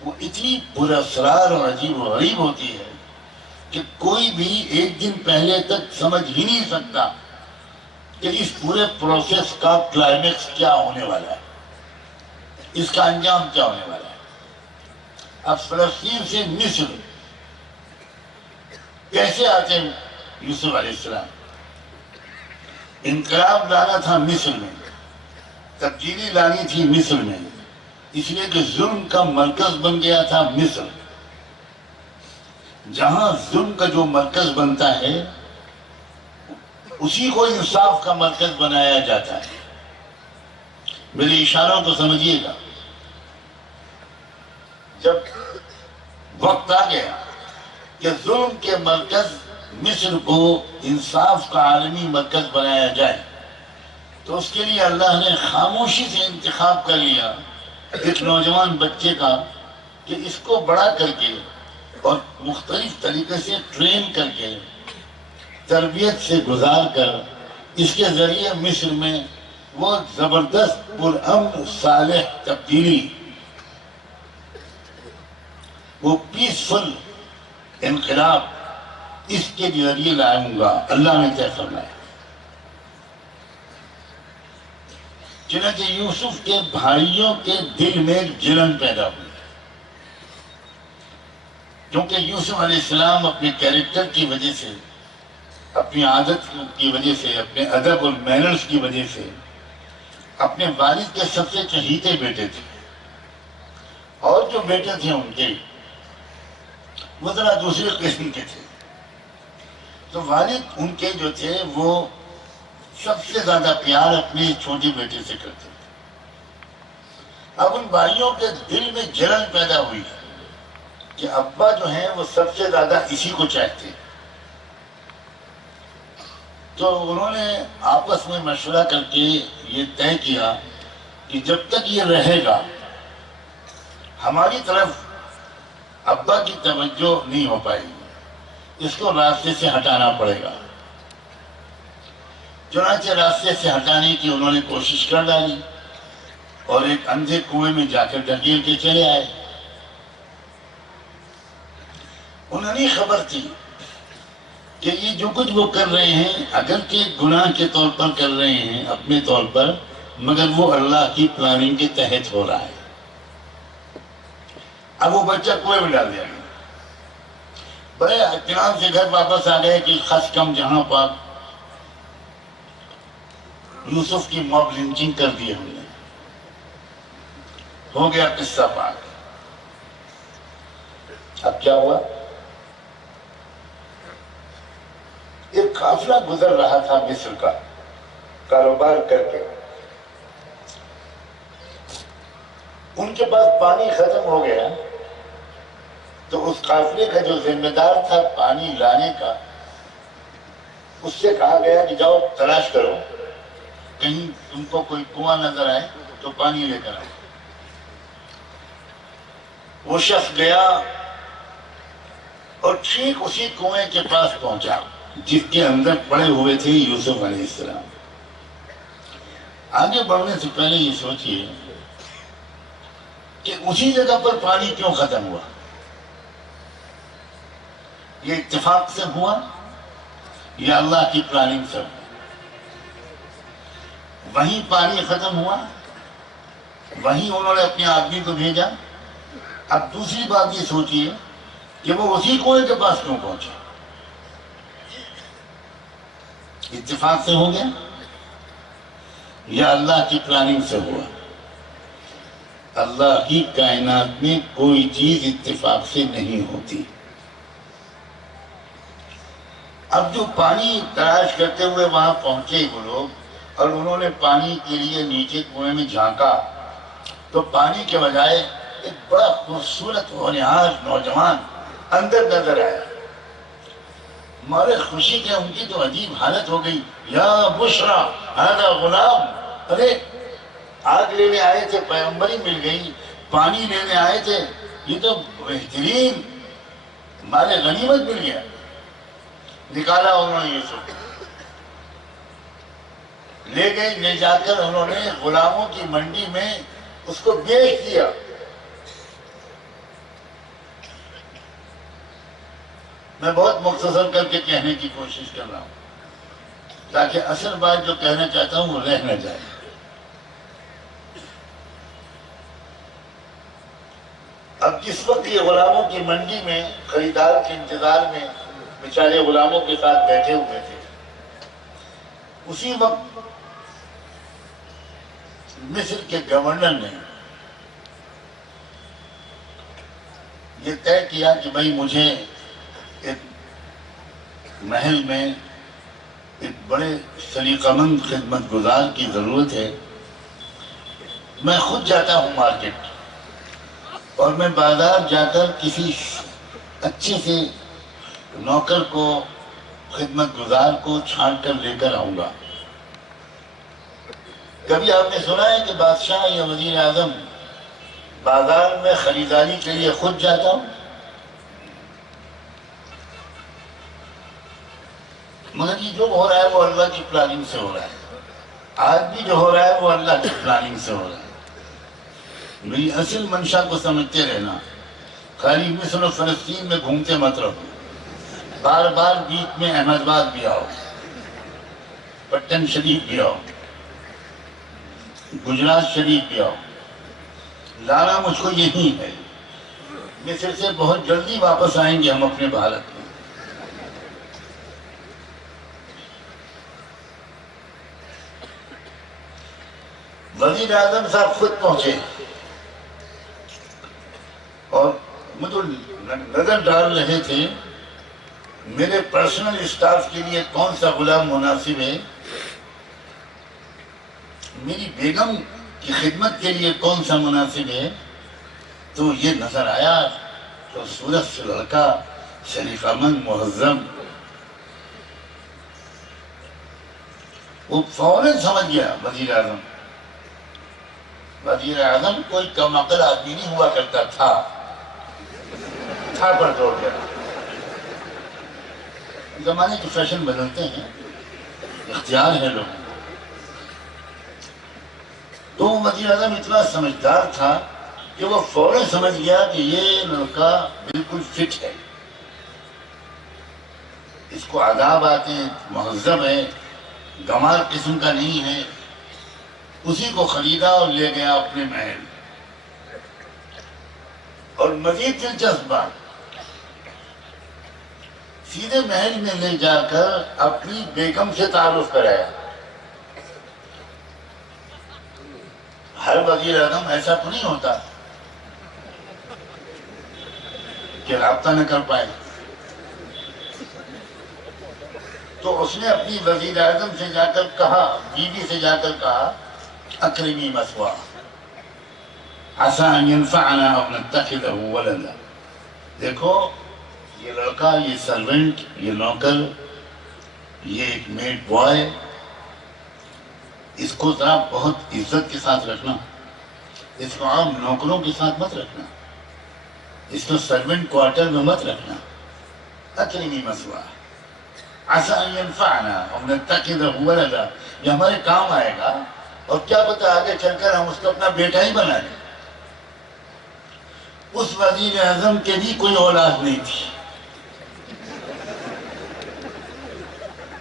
وہ اتنی پر اسرار اور عجیب و غریب ہوتی ہے کہ کوئی بھی ایک دن پہلے تک سمجھ ہی نہیں سکتا کہ اس پورے پروسیس کا کلائمیکس کیا ہونے والا ہے، اس کا انجام کیا ہونے والا ہے۔ اب فلسطین سے مصر کیسے آتے ہیں یوسف علیہ السلام؟ انقلاب لانا تھا مصر میں، تبدیلی لانی تھی مصر میں، اس لیے کہ ظلم کا مرکز بن گیا تھا مصر۔ جہاں ظلم کا جو مرکز بنتا ہے اسی کو انصاف کا مرکز بنایا جاتا ہے۔ میرے اشاروں کو سمجھیے گا، جب وقت آ گیا کہ ظلم کے مرکز مصر کو انصاف کا عالمی مرکز بنایا جائے تو اس کے لیے اللہ نے خاموشی سے انتخاب کر لیا ایک نوجوان بچے کا کہ اس کو بڑا کر کے اور مختلف طریقے سے ٹرین کر کے، تربیت سے گزار کر، اس کے ذریعے مصر میں وہ زبردست پرامن صالح تبدیلی، وہ پیسفل انقلاب، اس کے ذریعے لاؤں گا، اللہ نے طے فرمایا۔ چنانچہ یوسف کے بھائیوں کے دل میں ایک جلن پیدا ہوئی، کیونکہ یوسف علیہ السلام اپنے کیریکٹر کی وجہ سے، اپنی عادت کی وجہ سے، اپنے ادب اور مینرز کی وجہ سے اپنے والد کے سب سے چہیتے بیٹے تھے، اور جو بیٹے تھے ان کے وہ ذرا دوسرے قسم کے تھے. تو والد ان کے جو تھے وہ سب سے زیادہ پیار اپنے چھوٹے بیٹے سے کرتے تھے. اب ان بھائیوں کے دل میں جلن پیدا ہوئی کہ ابا جو ہیں وہ سب سے زیادہ اسی کو چاہتے ہیں. تو انہوں نے آپس میں مشورہ کر کے یہ طے کیا کہ جب تک یہ رہے گا ہماری طرف ابا کی توجہ نہیں ہو پائے گی، اس کو راستے سے ہٹانا پڑے گا. چنانچہ راستے سے ہٹانے کی انہوں نے کوشش کر ڈالی اور ایک اندھے کنویں میں جا کر ڈھکیل کے چلے آئے. انہیں نہیں خبر تھی کہ یہ جو کچھ وہ کر رہے ہیں اگرچہ گناہ کے طور پر کر رہے ہیں اپنے طور پر، مگر وہ اللہ کی پلاننگ کے تحت ہو رہا ہے. اب وہ بچہ کنویں میں ڈال دیا گیا. بڑے اطمینان سے گھر واپس آ گئے کہ خس کم جہاں پاک یوسف کی موب لنچنگ کر دی ہم نے. ہو گیا قصہ پاک. اب کیا ہوا؟ ایک قافلہ گزر رہا تھا مصر کا کاروبار کر کے. ان کے پاس پانی ختم ہو گیا تو اس قافلے کا جو ذمہ دار تھا پانی لانے کا، اس سے کہا گیا کہ جاؤ تلاش کرو، کہیں تم کو کوئی کنواں نظر آئے تو پانی لے کر آؤ. وہ شخص گیا اور ٹھیک اسی کنویں کے پاس پہنچا جس کے اندر پڑے ہوئے تھے یوسف علیہ السلام. آگے بڑھنے سے پہلے یہ سوچئے کہ اسی جگہ پر پانی کیوں ختم ہوا؟ یہ اتفاق سے ہوا یا اللہ کی پلاننگ سے ہوا؟ وہیں پانی ختم ہوا، وہیں انہوں نے اپنے آدمی کو بھیجا. اب دوسری بات یہ سوچئے کہ وہ اسی کنویں کے پاس کیوں پہنچے؟ اتفاق سے ہو گیا یا اللہ کی پلاننگ سے ہوا؟ اللہ کی کائنات میں کوئی چیز اتفاق سے نہیں ہوتی. اب جو پانی تلاش کرتے ہوئے وہاں پہنچے وہ لوگ اور انہوں نے پانی کے لیے نیچے کنویں میں جھانکا تو پانی کے بجائے ایک بڑا خوبصورت ہونہار نوجوان اندر نظر آیا. مارے خوشی کے ان کی تو عجیب حالت ہو گئی. یا بشرا ھذا غلام، ارے آگ لینے آئے تھے، پیغمبری مل گئی، پانی لینے آئے تھے، یہ تو بہترین مارے غنیمت مل گیا. نکالا انہوں نے یوسف، لے گئے، لے جا کر انہوں نے غلاموں کی منڈی میں اس کو بیچ دیا. میں بہت مختصر کر کے کہنے کی کوشش کر رہا ہوں تاکہ اصل بات جو کہنا چاہتا ہوں وہ رہ نہ جائے. اب جس وقت یہ غلاموں کی منڈی میں خریدار کے انتظار میں بیچارے غلاموں کے ساتھ بیٹھے ہوئے تھے، اسی وقت مصر کے گورنر نے یہ طے کیا کہ بھائی مجھے ایک محل میں ایک بڑے سلیقہ مند خدمت گزار کی ضرورت ہے. میں خود جاتا ہوں مارکیٹ اور میں بازار جا کر کسی اچھے سے نوکر کو، خدمت گزار کو چھانٹ کر لے کر آؤں گا. کبھی آپ نے سنا ہے کہ بادشاہ یا وزیر اعظم بازار میں خریداری کے لیے خود جاتا ہوں؟ مگر یہ جو ہو رہا ہے وہ اللہ کی پلاننگ سے ہو رہا ہے. آج بھی جو ہو رہا ہے وہ اللہ کی پلاننگ سے ہو رہا ہے. میری اصل منشا کو سمجھتے رہنا. خالی مصر و فلسطین میں گھومتے مت رہو، بار بار بیچ میں احمد آباد بھی آؤ، پٹن شریف بھی آؤ، گجرات شریف بھی آؤ. لانا مجھ کو یہی ہے. مصر سے بہت جلدی واپس آئیں گے ہم اپنے بھارت میں۔ وزیر اعظم صاحب خود پہنچے اور مجھے نظر ڈال رہے تھے میرے پرسنل اسٹاف کے لیے کون سا غلام مناسب ہے، میری بیگم کی خدمت کے لیے کون سا مناسب ہے، تو یہ نظر آیا تو سورت سے لڑکا شریف امن مہذب، وہ فوراً سمجھ گیا وزیر اعظم کوئی کم عقل آدمی نہیں ہوا کرتا تھا پر دوڑ گیا۔ زمانے کے فیشن بدلتے ہیں، اختیار ہے لوگ۔ تو وزیر اعظم اتنا سمجھدار تھا کہ وہ فوراً سمجھ گیا کہ یہ لڑکا بالکل فٹ ہے، اس کو آداب آتے ہیں، مہذب ہے، گمار قسم کا نہیں ہے۔ اسی کو خریدا اور لے گیا اپنے محل۔ اور مزید دلچسپ بات، سیدھے محل میں لے جا کر اپنی بیگم سے تعارف کرایا۔ ہر وزیر اعظم ایسا تو نہیں ہوتا کہ رابطہ نہ کر پائے، تو اس نے اپنی وزیر اعظم سے جا کر کہا، بیوی سے جا کر کہا، اکرمی مثواہ عسیٰ ان ینفعنا او نتخذہ ولدا۔ دیکھو یہ لڑکا، یہ سرونٹ، یہ نوکر، یہ ایک میڈ بوائے، اس کو ذرا بہت عزت کے ساتھ رکھنا، اس کو عام نوکروں کے ساتھ مت رکھنا، اس کو سرونٹ کوارٹر میں مت رکھنا۔ اکرمی مثواہ عسیٰ ان ینفعنا او نتخذہ ولدا، یہ ہمارے کام آئے گا اور کیا پتہ آگے چل کر ہم اس کو اپنا بیٹا ہی بنا لیں۔ اس وزیر اعظم کے بھی کوئی اولاد نہیں تھی۔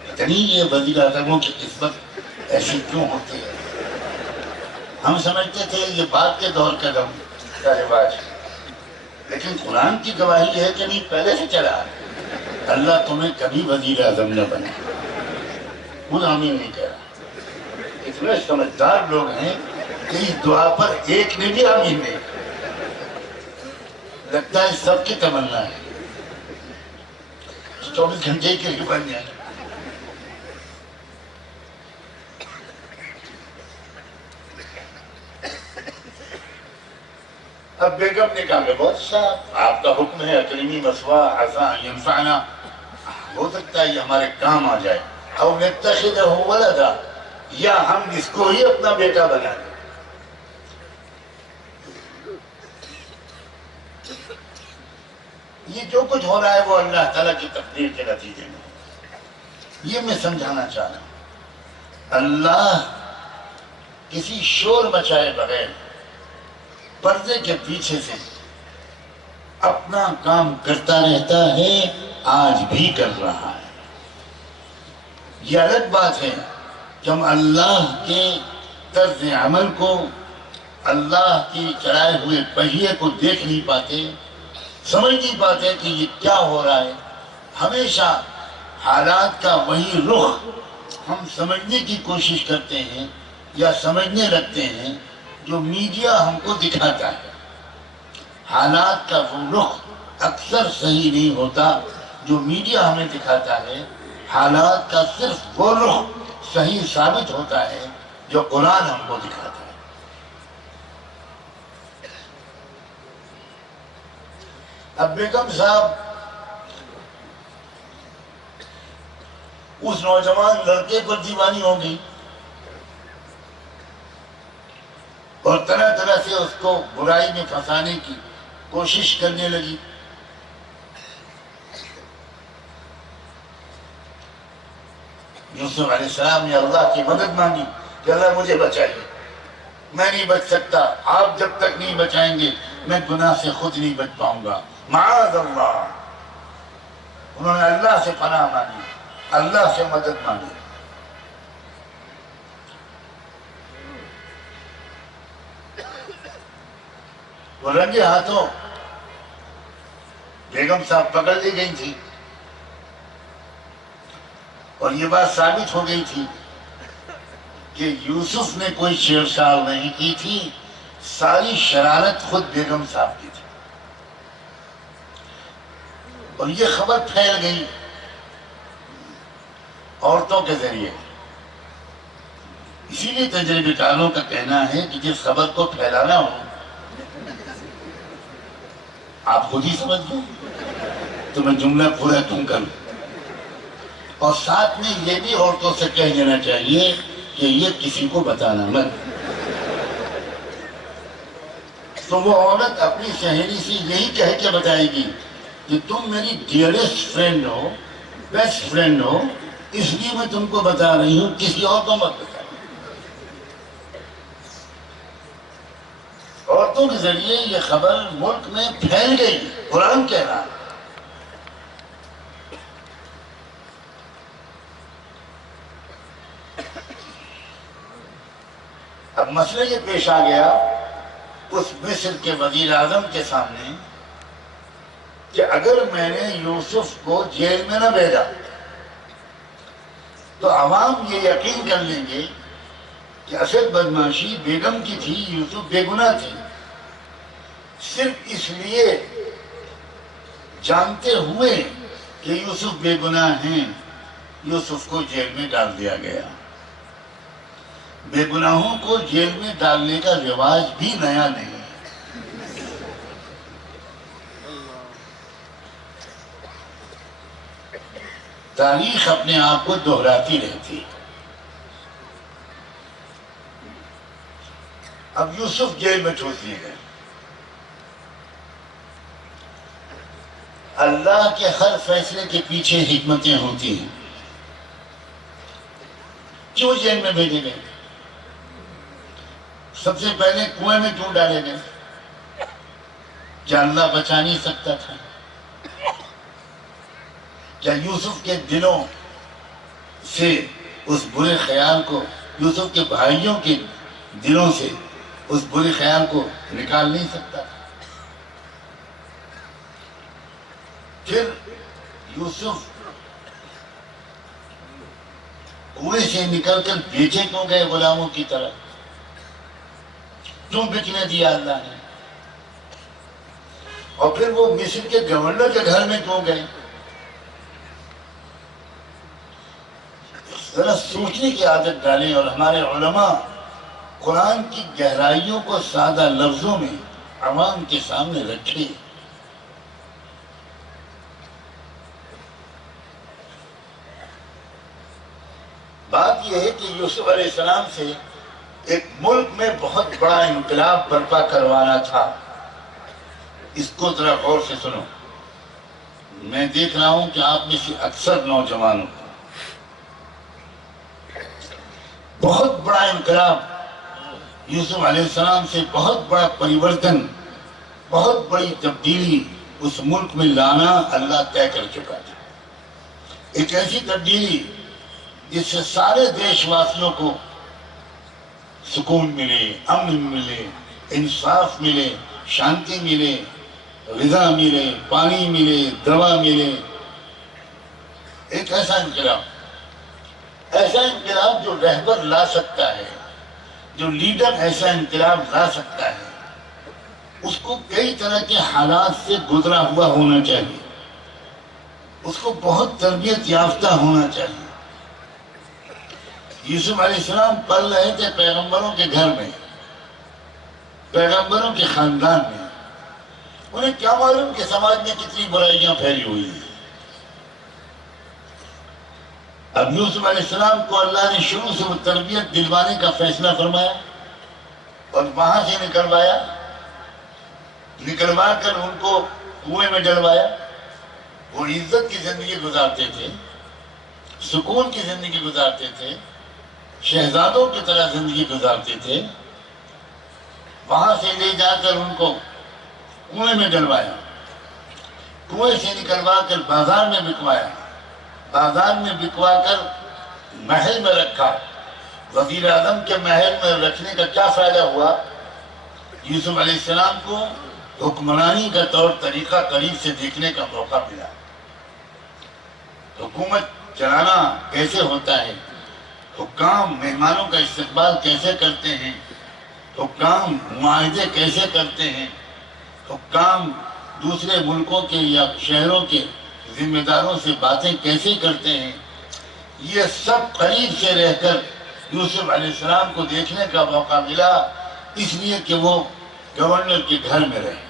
پتہ نہیں یہ وزیر اعظموں کی قسمت ایسی کیوں ہوتی ہے۔ ہم سمجھتے تھے یہ بعد کے دور کا رواج ہے، لیکن قرآن کی گواہی ہے کہ نہیں پہلے سے چلا ہے۔ اللہ تمہیں کبھی وزیر اعظم نہ بنا، خود آمین نہیں کہہ رہا۔ اتنے سمجھدار لوگ ہیں کہ اس دعا پر ایک نے بھی آمین نہیں کہا۔ لگتا ہے سب کی تمنا ہے 24 گھنٹے کے لیے بن جائے۔ اب بیگم نے کہا کہ بہت صاحب آپ کا حکم ہے، اکرمی مثواہ عسیٰ ان ینفعنا، ہو سکتا ہے یہ ہمارے کام آ جائے، او نتخذہ ولدا، یا ہم اس کو ہی اپنا بیٹا بنا لیں۔ یہ جو کچھ ہو رہا ہے وہ اللہ تعالیٰ کی تقدیر کے نتیجے میں، یہ میں سمجھانا چاہ رہا ہوں۔ اللہ کسی شور مچائے بغیر پردے کے پیچھے سے اپنا کام کرتا رہتا ہے، آج بھی کر رہا ہے۔ یہ الگ بات ہے کہ ہم اللہ کے طرز عمل کو، اللہ کی چلائے ہوئے پہیے کو دیکھ نہیں پاتے، سمجھ نہیں پاتے کہ یہ کیا ہو رہا ہے۔ ہمیشہ حالات کا وہی رخ ہم سمجھنے کی کوشش کرتے ہیں یا سمجھنے لگتے ہیں جو میڈیا ہم کو دکھاتا ہے۔ حالات کا وہ رخ اکثر صحیح نہیں ہوتا جو میڈیا ہمیں دکھاتا ہے، حالات کا صرف وہ رخ صحیح ثابت ہوتا ہے جو قرآن ہم کو دکھاتا ہے۔ اب بیگم صاحب اس نوجوان لڑکے پر دیوانی ہو گئی اور طرح طرح سے اس کو برائی میں پھنسانے کی کوشش کرنے لگی۔ یوسف علیہ السلام نے اللہ کی مدد مانگی کہ اللہ مجھے بچائیے، میں نہیں بچ سکتا، آپ جب تک نہیں بچائیں گے میں گناہ سے خود نہیں بچ پاؤں گا، معاذ اللہ۔ انہوں نے اللہ سے پناہ مانگی، اللہ سے مدد مانگی۔ وہ رنگے ہاتھوں بیگم صاحب پکڑ لی گئی تھی اور یہ بات ثابت ہو گئی تھی کہ یوسف نے کوئی چھیڑچھاڑ نہیں کی تھی، ساری شرارت خود بیگم صاحب کی تھی، اور یہ خبر پھیل گئی عورتوں کے ذریعے۔ اسی لیے تجربہ کاروں کا کہنا ہے کہ جس خبر کو پھیلانا ہو آپ خود ہی سمجھ لیں تو میں جملہ پورا کیوں کروں، اور ساتھ میں یہ بھی عورتوں سے کہہ دینا چاہیے کہ یہ کسی کو بتانا مت۔ تو وہ عورت اپنی سہیلی سے یہی کہہ کے بتائے گی کہ تم میری ڈیئرسٹ فرینڈ ہو، بیسٹ فرینڈ ہو، اس لیے میں تم کو بتا رہی ہوں، کسی اور کو مت بتا۔ عورتوں کے ذریعے یہ خبر ملک میں پھیل گئی، قرآن کہہ رہا ہے۔ اب مسئلہ یہ پیش آ گیا اس مصر کے وزیر اعظم کے سامنے کہ اگر میں نے یوسف کو جیل میں نہ بھیجا تو عوام یہ یقین کر لیں گے کہ اصل بدماشی بیگم کی تھی، یوسف بے گناہ تھی، صرف اس لیے جانتے ہوئے کہ یوسف بے گناہ ہیں یوسف کو جیل میں ڈال دیا گیا۔ بے گناہوں کو جیل میں ڈالنے کا رواج بھی نیا نہیں ہے۔ تاریخ اپنے آپ کو دہراتی رہتی ہے۔ اب یوسف جیل میں چھوڑ دیے گئے۔ اللہ کے ہر فیصلے کے پیچھے حکمتیں ہوتی ہیں۔ کیوں جیل میں بھیجے گئے؟ سب سے پہلے کنویں میں کیوں ڈالے گئے؟ کیا اللہ بچا نہیں سکتا تھا؟ کیا یوسف کے دلوں سے اس برے خیال کو، یوسف کے بھائیوں کے دلوں سے اس برے خیال کو نکال نہیں سکتا تھا؟ پھر یوسف کنویں سے نکل کر بیچے کیوں گئے غلاموں کی طرح؟ کیوں بکنے دیا اللہ نے؟ اور پھر وہ مصر کے گورنر کے گھر میں کیوں گئے؟ ذرا سوچنے کی عادت ڈالیں اور ہمارے علماء قرآن کی گہرائیوں کو سادہ لفظوں میں عوام کے سامنے رکھیں۔ بات یہ ہے کہ یوسف علیہ السلام سے ایک ملک میں بہت بڑا انقلاب برپا کروانا تھا۔ اس کو ذرا غور سے سنو۔ میں دیکھ رہا ہوں کہ آپ میں سے اکثر نوجوانوں کو بہت بڑا انقلاب، یوسف علیہ السلام سے بہت بڑا پریورتن، بہت بڑی تبدیلی اس ملک میں لانا اللہ طے کر چکا تھا۔ ایک ایسی تبدیلی جس سے سارے دیش واسیوں کو سکون ملے، امن ملے، انصاف ملے، شانتی ملے، غذا ملے، پانی ملے، دوا ملے۔ ایک ایسا انقلاب جو رہبر لا سکتا ہے، جو لیڈر ایسا انقلاب لا سکتا ہے، اس کو کئی طرح کے حالات سے گزرا ہوا ہونا چاہیے، اس کو بہت تربیت یافتہ ہونا چاہیے۔ یوسف علیہ السلام پل رہے تھے پیغمبروں کے گھر میں، پیغمبروں کے خاندان میں۔ انہیں کیا معلوم کہ سماج میں کتنی برائیاں پھیلی ہوئی ہیں۔ اب یوسف علیہ السلام کو اللہ نے شروع سے وہ تربیت دلوانے کا فیصلہ فرمایا اور وہاں سے نکلوا کر ان کو کنویں میں ڈلوایا۔ وہ عزت کی زندگی گزارتے تھے، سکون کی زندگی گزارتے تھے، شہزادوں کی طرح زندگی گزارتے تھے۔ وہاں سے لے جا کر ان کو کنویں میں ڈلوایا، کنویں سے نکلوا کر بازار میں بکوایا، بازار میں بکوا کر محل میں رکھا۔ وزیر اعظم کے محل میں رکھنے کا کیا فائدہ ہوا؟ یوسف علیہ السلام کو حکمرانی کا طور طریقہ قریب سے دیکھنے کا موقع ملا۔ حکومت چلانا کیسے ہوتا ہے، حکام مہمانوں کا استقبال کیسے کرتے ہیں، حکام معاہدے کیسے کرتے ہیں، حکام دوسرے ملکوں کے یا شہروں کے ذمہ داروں سے باتیں کیسے کرتے ہیں، یہ سب قریب سے رہ کر یوسف علیہ السلام کو دیکھنے کا موقع ملا، اس لیے کہ وہ گورنر کے گھر میں رہے،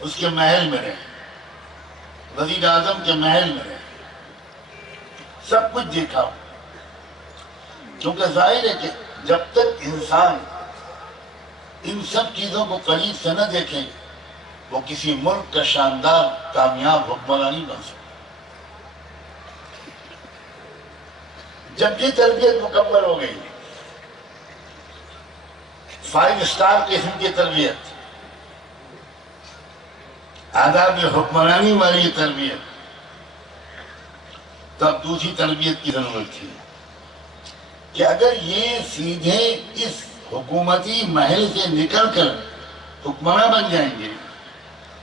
اس کے محل میں رہے، وزیر اعظم کے محل میں رہے، سب کچھ دیکھا۔ کیونکہ ظاہر ہے کہ جب تک انسان ان سب چیزوں کو قریب سے نہ دیکھے وہ کسی ملک کا شاندار کامیاب حکمران نہیں بن سکتا۔ جب یہ تربیت مکمل ہو گئی، 5 اسٹار قسم کی تربیت، آداب حکمرانی والی تربیت، تب دوسری تربیت کی ضرورت تھی کہ اگر یہ سیدھے اس حکومتی محل سے نکل کر حکمراں بن جائیں گے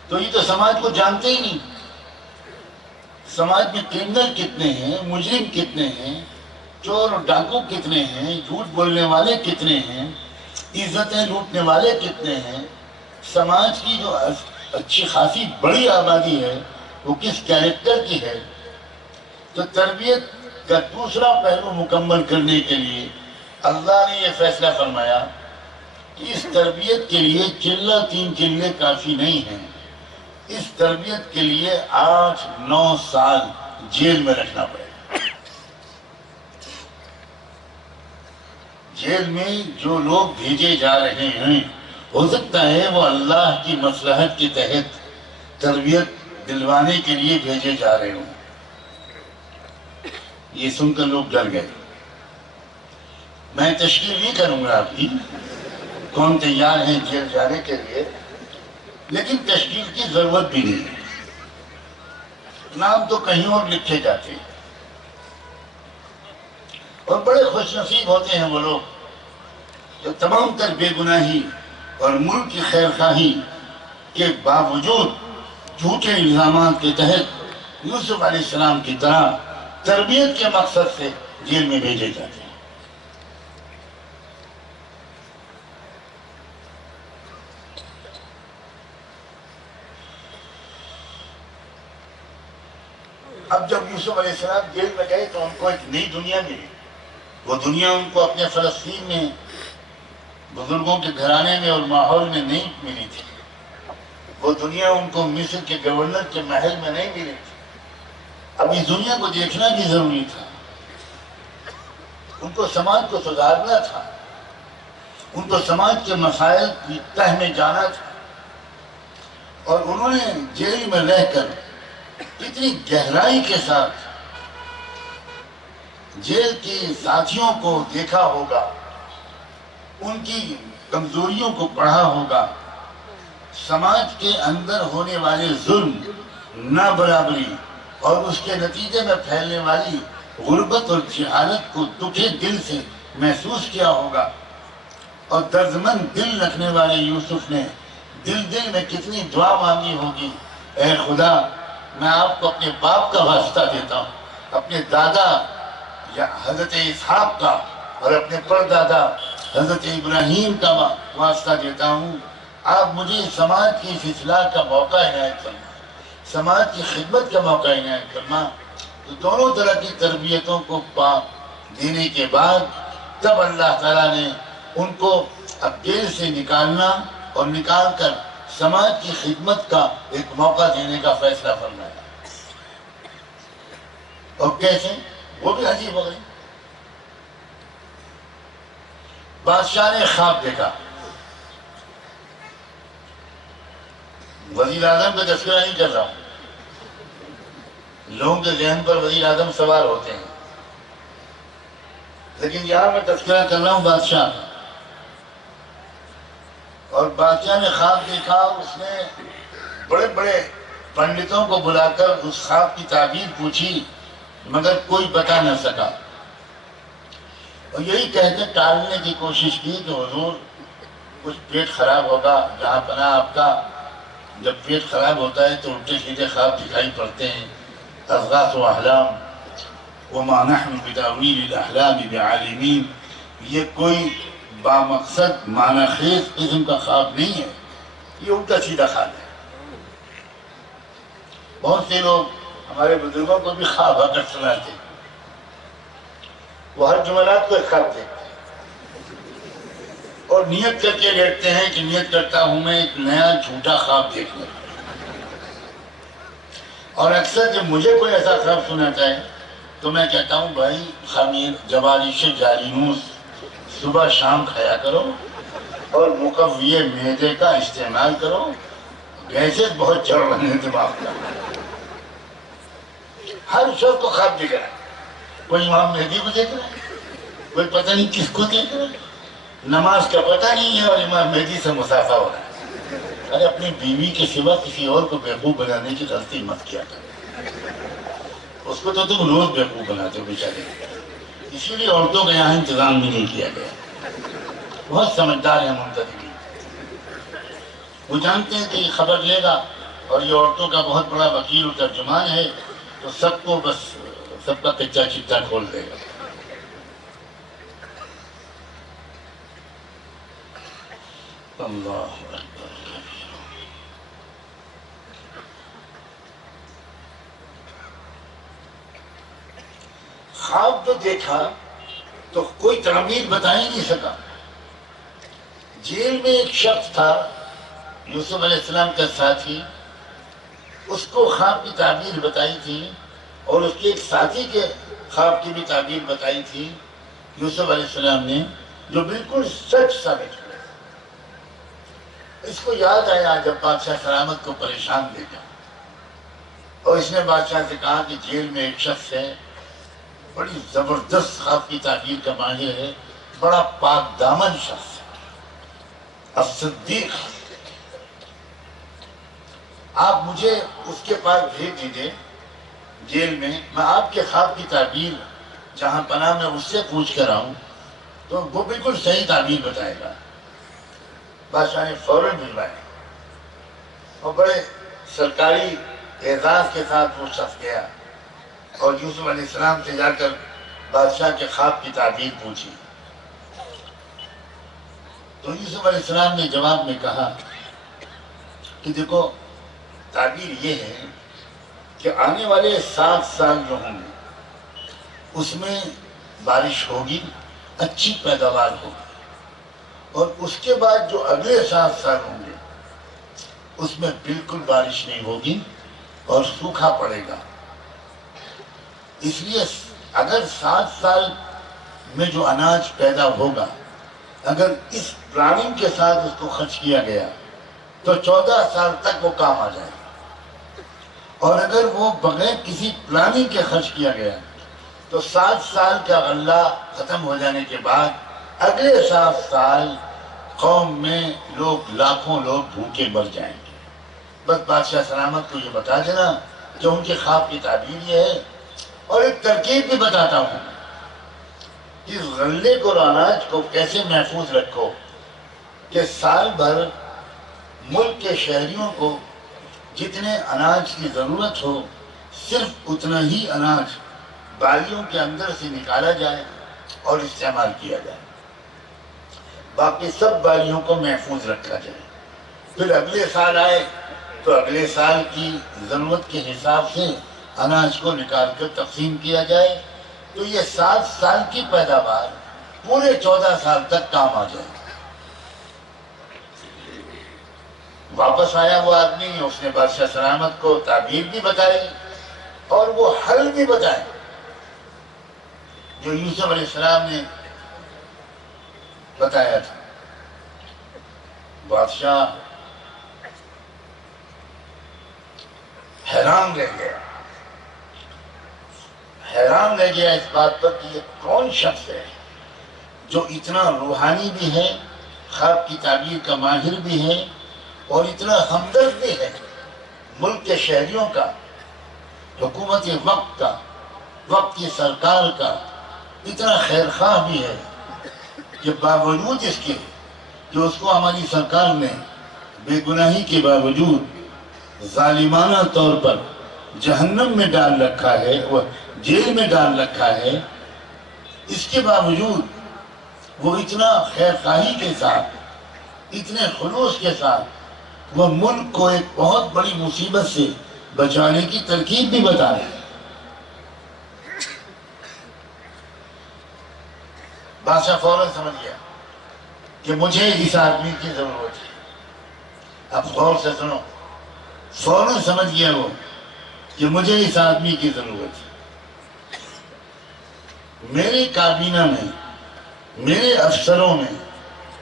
تو یہ تو سماج کو جانتے ہی نہیں، سماج میں کرمنل کتنے ہیں، مجرم کتنے ہیں، چور اور ڈاکو کتنے ہیں، جھوٹ بولنے والے کتنے ہیں، عزتیں لوٹنے والے کتنے ہیں، سماج کی جو اچھی خاصی بڑی آبادی ہے وہ کس کیریکٹر کی ہے۔ تو تربیت کا دوسرا پہلو مکمل کرنے کے لیے اللہ نے یہ فیصلہ فرمایا کہ اس تربیت کے لیے چلہ 3 چلے کافی نہیں ہیں، اس تربیت کے لیے 8-9 سال جیل میں رکھنا پڑے گا۔ جیل میں جو لوگ بھیجے جا رہے ہیں ہو سکتا ہے وہ اللہ کی مصلحت کے تحت تربیت دلوانے کے لیے بھیجے جا رہے ہوں۔ یہ سن کر لوگ ڈر گئے۔ میں تشکیل نہیں کروں گا ابھی کون تیار ہیں جیل جانے کے لیے، لیکن تشکیل کی ضرورت بھی نہیں ہے، نام تو کہیں اور لکھے جاتے ہیں۔ اور بڑے خوش نصیب ہوتے ہیں وہ لوگ جو تمام تر بے گناہی اور ملک کی خیر خواہی کے باوجود جھوٹے الزامات کے تحت یوسف علیہ السلام کی طرح تربیت کے مقصد سے جیل میں بھیجے جاتے ہیں۔ اب جب یوسف علیہ السلام جیل میں گئے تو ان کو ایک نئی دنیا ملی۔ وہ دنیا ان کو اپنے فلسطین میں بزرگوں کے گھرانے میں اور ماحول میں نہیں ملی تھی، وہ دنیا ان کو مصر کے گورنر کے محل میں نہیں ملی تھی۔ اب اس دنیا کو دیکھنا بھی ضروری تھا، ان کو سماج کو سدھارنا تھا، ان کو سماج کے مسائل کی تہ میں جانا تھا، اور انہوں نے جیل میں رہ کر کتنی گہرائی کے ساتھ جیل کے ساتھیوں کو دیکھا ہوگا، ان کی کمزوریوں کو پڑھا ہوگا، سماج کے اندر ہونے والے ظلم، نابرابری اور اس کے نتیجے میں پھیلنے والی غربت اور جہالت کو دکھے دل سے محسوس کیا ہوگا، اور دردمند دل رکھنے والے یوسف نے دل میں کتنی دعا مانگی ہوگی، اے خدا میں آپ کو اپنے باپ کا واسطہ دیتا ہوں، اپنے دادا یا حضرت اسحاق کا اور اپنے پردادا حضرت ابراہیم کا واسطہ دیتا ہوں، آپ مجھے سماج کی اس اصلاح کا موقع عنایت فرما، سماج کی خدمت کا موقع عنایت فرما۔ تو دونوں طرح کی تربیتوں کو دینے کے بعد تب اللہ تعالیٰ نے ان کو اب جیل سے نکالنا اور نکال کر سماج کی خدمت کا ایک موقع دینے کا فیصلہ فرمایا۔ اور کیسے؟ وہ بھی عجیب ہو گئی۔ بادشاہ نے خواب دیکھا، وزیر اعظم کا تذکرہ نہیں کر رہا ہوں، لوگوں کے ذہن پر وزیر اعظم سوار ہوتے ہیں، لیکن یہاں میں تذکرہ کر رہا ہوں بادشاہ کا۔ اور بادشاہ نے خواب دیکھا، اس نے بڑے بڑے پنڈتوں کو بلا کر اس خواب کی تعبیر پوچھی، مگر کوئی بتا نہ سکا، اور یہی کہہ کے ٹالنے کی کوشش کی کہ حضور کچھ پیٹ خراب ہوگا، جہاں پناہ آپ کا جب پیٹ خراب ہوتا ہے تو الٹے سیدھے خواب دکھائی پڑتے ہیں، اضغاث و احلام، وما نحن بتاویل الاحلام بعالمین. یہ کوئی بامقصد معنی خیز قسم کا خواب نہیں ہے، یہ الٹا سیدھا خواب ہے. بہت سے لوگ ہمارے بزرگوں کو بھی خواب آ کر سناتے، وہ ہر جمعرات کو ایک خواب دیکھتے اور نیت کر کے لیٹتے ہیں کہ نیت کرتا ہوں میں ایک نیا جھوٹا خواب دیکھنے. اور اکثر جب مجھے کوئی ایسا خواب سناتا ہے تو میں کہتا ہوں بھائی خمیر جوارش جالینوس صبح شام کھایا کرو اور مقوی معدے کا استعمال کرو، گیسز بہت چڑھ رہے ہیں دماغ کا. ہر شخص کو خواب دیکھ رہا ہے، کوئی امام مہدی کو دیکھ رہا ہے، کوئی پتہ نہیں کس کو دیکھ رہا ہے، نماز کا پتہ نہیں ہے اور امام مہدی سے مصافحہ ہو رہا ہے. ارے اپنی بیوی کے سوا کسی اور کو بیوقوف بنانے کی غلطی مت کیا کر، اس کو تو تم روز بیوقوف بناتے ہو بیچارے. اسی لیے عورتوں کا یہاں انتظام بھی نہیں کیا گیا. بہت سمجھدار ہیں منتظمین، وہ جانتے ہیں کہ یہ خبر لے گا اور یہ عورتوں کا بہت بڑا وکیل و ترجمان ہے تو سب کو بس سب کا کچا چٹا کھول دے گا. اللہ اکبر. خواب تو دیکھا تو کوئی تعبیر بتا ہی نہیں سکا. جیل میں ایک شخص تھا یوسف علیہ السلام کا ساتھی، اس کو خواب کی تعبیر بتائی تھی اور اس کے ایک ساتھی کے خواب کی بھی تعبیر بتائی تھی یوسف علیہ السلام نے، جو بالکل سچ ثابت ہوئی. اس کو یاد آیا جب بادشاہ سلامت کو پریشان دیکھا اور اس نے بادشاہ سے کہا کہ جیل میں ایک شخص ہے، بڑی زبردست خواب کی تعبیر کا ماہر ہے، بڑا پاک دامن شخص ہے، الصدیق. آپ مجھے اس کے پاس بھیج دیجئے جیل میں آپ کے خواب کی تعبیر جہاں پناہ میں اس سے پوچھ کر آؤں تو وہ بالکل صحیح تعبیر بتائے گا. بادشاہ نے فوراً بھجوایا اور بڑے سرکاری اعزاز کے ساتھ وہ شخص گیا اور یوسف علیہ السلام سے جا کر بادشاہ کے خواب کی تعبیر پوچھی. تو یوسف علیہ السلام نے جواب میں کہا کہ دیکھو تعبیر یہ ہے کہ آنے والے 7 سال جو ہوں گے اس میں بارش ہوگی، اچھی پیداوار ہوگی، اور اس کے بعد جو اگلے 7 سال ہوں گے اس میں بالکل بارش نہیں ہوگی اور سوکھا پڑے گا. اس لیے اگر 7 سال میں جو اناج پیدا ہوگا اگر اس پلاننگ کے ساتھ اس کو خرچ کیا گیا تو 14 سال تک وہ کام آ جائے گا، اور اگر وہ بغیر کسی پلاننگ کے خرچ کیا گیا تو 7 سال کا غلہ ختم ہو جانے کے بعد اگلے 7 سال قوم میں لاکھوں لوگ بھوکے مر جائیں گے. بس بادشاہ سلامت کو یہ بتا دینا کہ ان کے خواب کی تعبیر یہ ہے. اور ایک ترکیب بھی بتاتا ہوں، اس غلے کو اور اناج کو کیسے محفوظ رکھو کہ سال بھر ملک کے شہریوں کو جتنے اناج کی ضرورت ہو صرف اتنا ہی اناج بالیوں کے اندر سے نکالا جائے اور استعمال کیا جائے، باقی سب بالیوں کو محفوظ رکھا جائے. پھر اگلے سال آئے تو اگلے سال کی ضرورت کے حساب سے اناج کو نکال کر تقسیم کیا جائے تو یہ 7 سال کی پیداوار پورے 14 سال تک کام آ جائے. واپس آیا وہ آدمی، اس نے بادشاہ سلامت کو تعبیر بھی بتائی اور وہ حل بھی بتائے جو یوسف علیہ السلام نے بتایا تھا. بادشاہ حیران رہ گیا اس بات پر کہ یہ کون شخص ہے جو اتنا روحانی بھی ہے، خواب کی تعبیر کا ماہر بھی ہے اور اتنا ہمدرد بھی ہے ملک کے شہریوں کا، حکومت وقت کا، وقت کی سرکار کا اتنا خیرخواہ بھی ہے کہ باوجود اس کے کہ اس کو ہماری سرکار نے بے گناہی کے باوجود ظالمانہ طور پر جہنم میں ڈال رکھا ہے، وہ جیل میں ڈال رکھا ہے، اس کے باوجود وہ اتنا خیر خواہی کے ساتھ، اتنے خلوص کے ساتھ وہ ملک کو ایک بہت بڑی مصیبت سے بچانے کی ترکیب بھی بتا رہے ہیں۔ بادشاہ فوراً سمجھ گیا کہ مجھے اس آدمی کی ضرورت ہے۔ اب غور سے سنو، فوراً سمجھ گیا وہ کہ مجھے اس آدمی کی ضرورت ہے۔ میری کابینہ میں، میرے افسروں میں،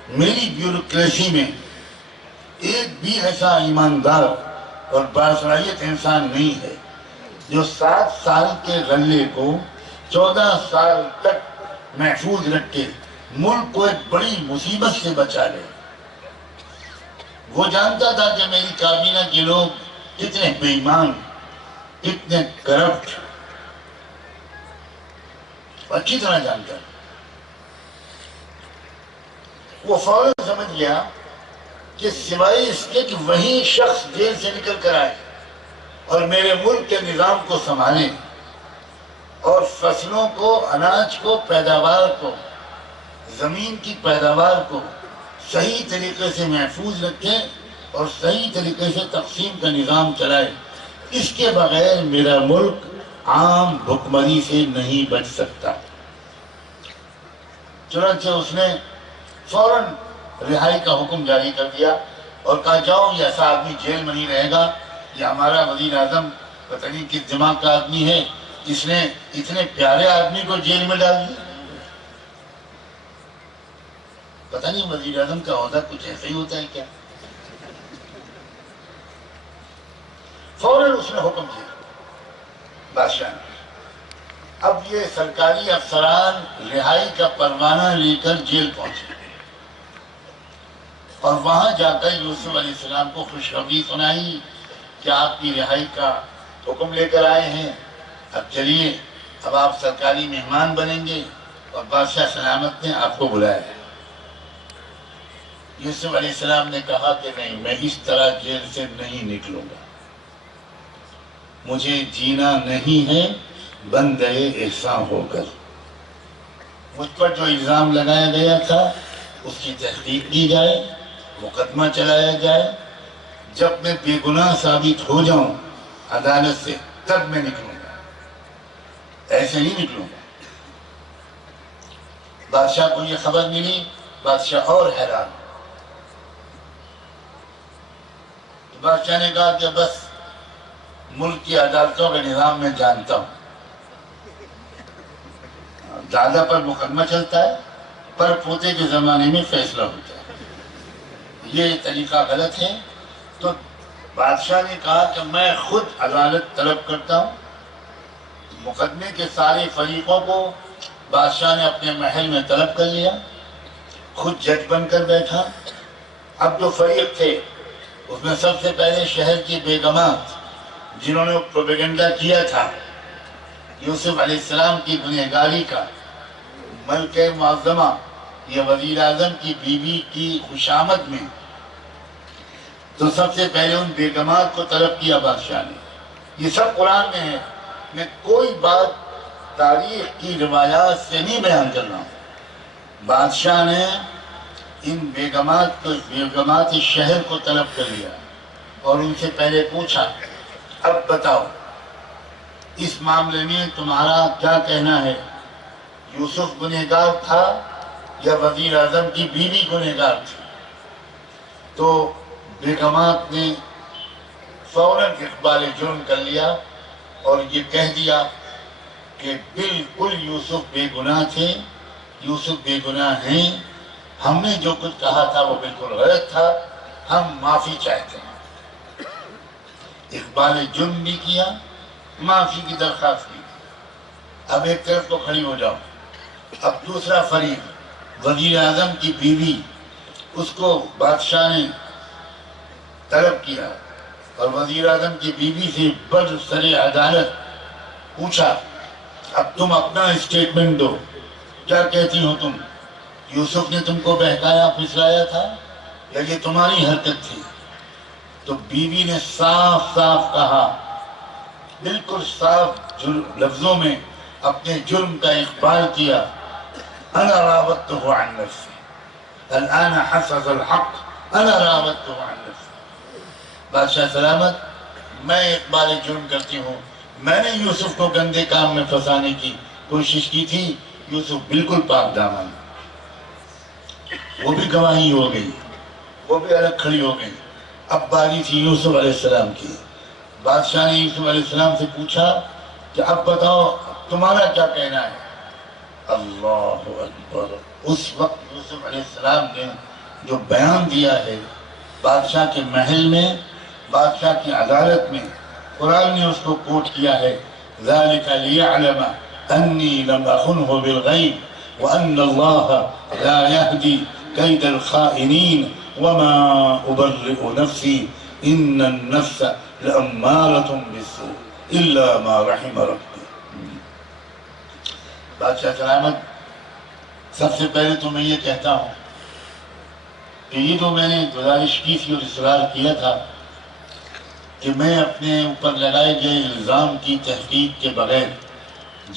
میری بیوروکریسی میں ایک بھی ایسا ایماندار اور باصلاحیت انسان نہیں ہے جو 7 سال کے غلے کو 14 سال تک محفوظ رکھ کے ملک کو ایک بڑی مصیبت سے بچا لے۔ وہ جانتا تھا کہ میری کابینہ کے لوگ کتنے بے ایمان، کتنے کرپٹ، اچھی طرح جانتا ہے۔ وہ فوراً سمجھ گیا کہ سوائے اس کے کہ وہی شخص جیل سے نکل کر آئے اور میرے ملک کے نظام کو سنبھالے اور فصلوں کو، اناج کو، پیداوار کو، زمین کی پیداوار کو صحیح طریقے سے محفوظ رکھے اور صحیح طریقے سے تقسیم کا نظام چلائے، اس کے بغیر میرا ملک عام بھکمری سے نہیں بچ سکتا۔ چنانچہ اس نے فوراً رہائی کا حکم جاری کر دیا اور کہا جاؤ، یہ ایسا آدمی جیل میں نہیں رہے گا، یہ ہمارا وزیر اعظم پتہ نہیں کس دماغ کا آدمی ہے، اس نے اتنے پیارے آدمی کو جیل میں ڈال دیا۔ پتہ نہیں وزیر اعظم کا عہدہ کچھ ایسا ہی ہوتا ہے کیا؟ فوراً اس نے حکم دیا بادشاہ نے، اب یہ سرکاری افسران رہائی کا پروانہ لے کر جیل پہنچے اور وہاں جا کر یوسف علیہ السلام کو خوشخبری سنائی کہ آپ کی رہائی کا حکم لے کر آئے ہیں، اب چلیے، اب آپ سرکاری مہمان بنیں گے، اور بادشاہ سلامت نے آپ کو بلایا ہے۔ یوسف علیہ السلام نے کہا کہ نہیں، میں اس طرح جیل سے نہیں نکلوں گا، مجھے جینا نہیں ہے بندے احسان ہو کر۔ مجھ پر جو الزام لگایا گیا تھا اس کی تحقیق کی جائے، مقدمہ چلایا جائے، جب میں بے گناہ ثابت ہو جاؤں عدالت سے تب میں نکلوں گا، ایسے نہیں نکلوں گا۔ بادشاہ کو یہ خبر ملی، بادشاہ اور حیران۔ بادشاہ نے کہا کہ بس ملک کی عدالتوں کا نظام میں جانتا ہوں، دادا پر مقدمہ چلتا ہے، پر پوتے کے زمانے میں فیصلہ ہوتا ہے، یہ طریقہ غلط ہے۔ تو بادشاہ نے کہا کہ میں خود عدالت طلب کرتا ہوں۔ مقدمے کے سارے فریقوں کو بادشاہ نے اپنے محل میں طلب کر لیا، خود جج بن کر بیٹھا۔ اب جو فریق تھے اس میں سب سے پہلے شہر کی بیگمات، جنہوں نے پروپیگنڈا کیا تھا یوسف علیہ السلام کی گنہگاری کا، ملکہ معظمہ، یہ وزیر اعظم کی بیوی کی خوشامد میں، تو سب سے پہلے ان بیگمات کو طلب کیا بادشاہ نے۔ یہ سب قرآن میں ہے، میں کوئی بات تاریخ کی روایات سے نہیں بیان کر رہا ہوں۔ بادشاہ نے ان بیگمات شہر کو طلب کر لیا اور ان سے پہلے پوچھا، اب بتاؤ اس معاملے میں تمہارا کیا کہنا ہے، یوسف گنہگار تھا یا وزیر اعظم کی بیوی گنہگار تھی؟ تو بیگمات نے فوراً اقبال جرم کر لیا اور یہ کہہ دیا کہ بالکل یوسف بے گناہ تھے، یوسف بے گناہ ہیں، ہم نے جو کچھ کہا تھا وہ بالکل غلط تھا، ہم معافی چاہتے ہیں۔ اقبال جرم بھی کیا، معافی کی درخواست کی۔ اب ایک طرف تو کھڑی ہو جاؤ، اب دوسرا فریق وزیر اعظم کی بیوی، اس کو بادشاہ نے طلب کیا اور وزیر اعظم کی بیوی سے برسر عدالت پوچھا، اب تم اپنا اسٹیٹمنٹ دو، کیا کہتی ہو تم؟ یوسف نے تم کو بہکایا پھسلایا تھا یا یہ تمہاری حرکت تھی؟ تو بیوی نے صاف صاف کہا، بالکل صاف لفظوں میں اپنے جرم کا اقبال کیا، انا راودتہ عن نفسی الان حصل الحق انا راودتہ عن نفسی۔ بادشاہ سلامت، میں اقبال جرم کرتی ہوں، میں نے یوسف کو گندے کام میں پھنسانے کی کوشش کی تھی، یوسف بالکل پاک دامن، وہ بھی گواہی ہو گئی، وہ بھی الگ کھڑی ہو گئی۔ اب باری تھی یوسف علیہ السلام کی۔ بادشاہ نے یوسف علیہ السلام سے پوچھا کہ اب بتاؤ تمہارا کیا کہنا ہے؟ اللہ اکبر! اس وقت یوسف علیہ السلام نے جو بیان دیا ہے بادشاہ کے محل میں، بادشاہ کی عدالت میں، قرآن نے اس کو کوٹ کیا ہے، ذَلِكَ لِيَعْلَمَ أَنِّي لَمْ أَخُنْهُ بِالْغَيْبِ وَأَنَّ اللَّهَ لَا يَهْدِي كَيْدَ الْخَائِنِينَ وَمَا أُبَرِّئُ نَفْسِي إِنَّ النَّفْسَ لَأَمَّارَةٌ بِالسُّوءِ إِلَّا مَا رَحِمَ رَبِّي۔ بادشاہ سلامت، سب سے پہلے تو میں یہ کہتا ہوں کہ یہ تو میں نے گزارش کی تھی اور اصرار کیا تھا کہ میں اپنے اوپر لگائے گئے الزام کی تحقیق کے بغیر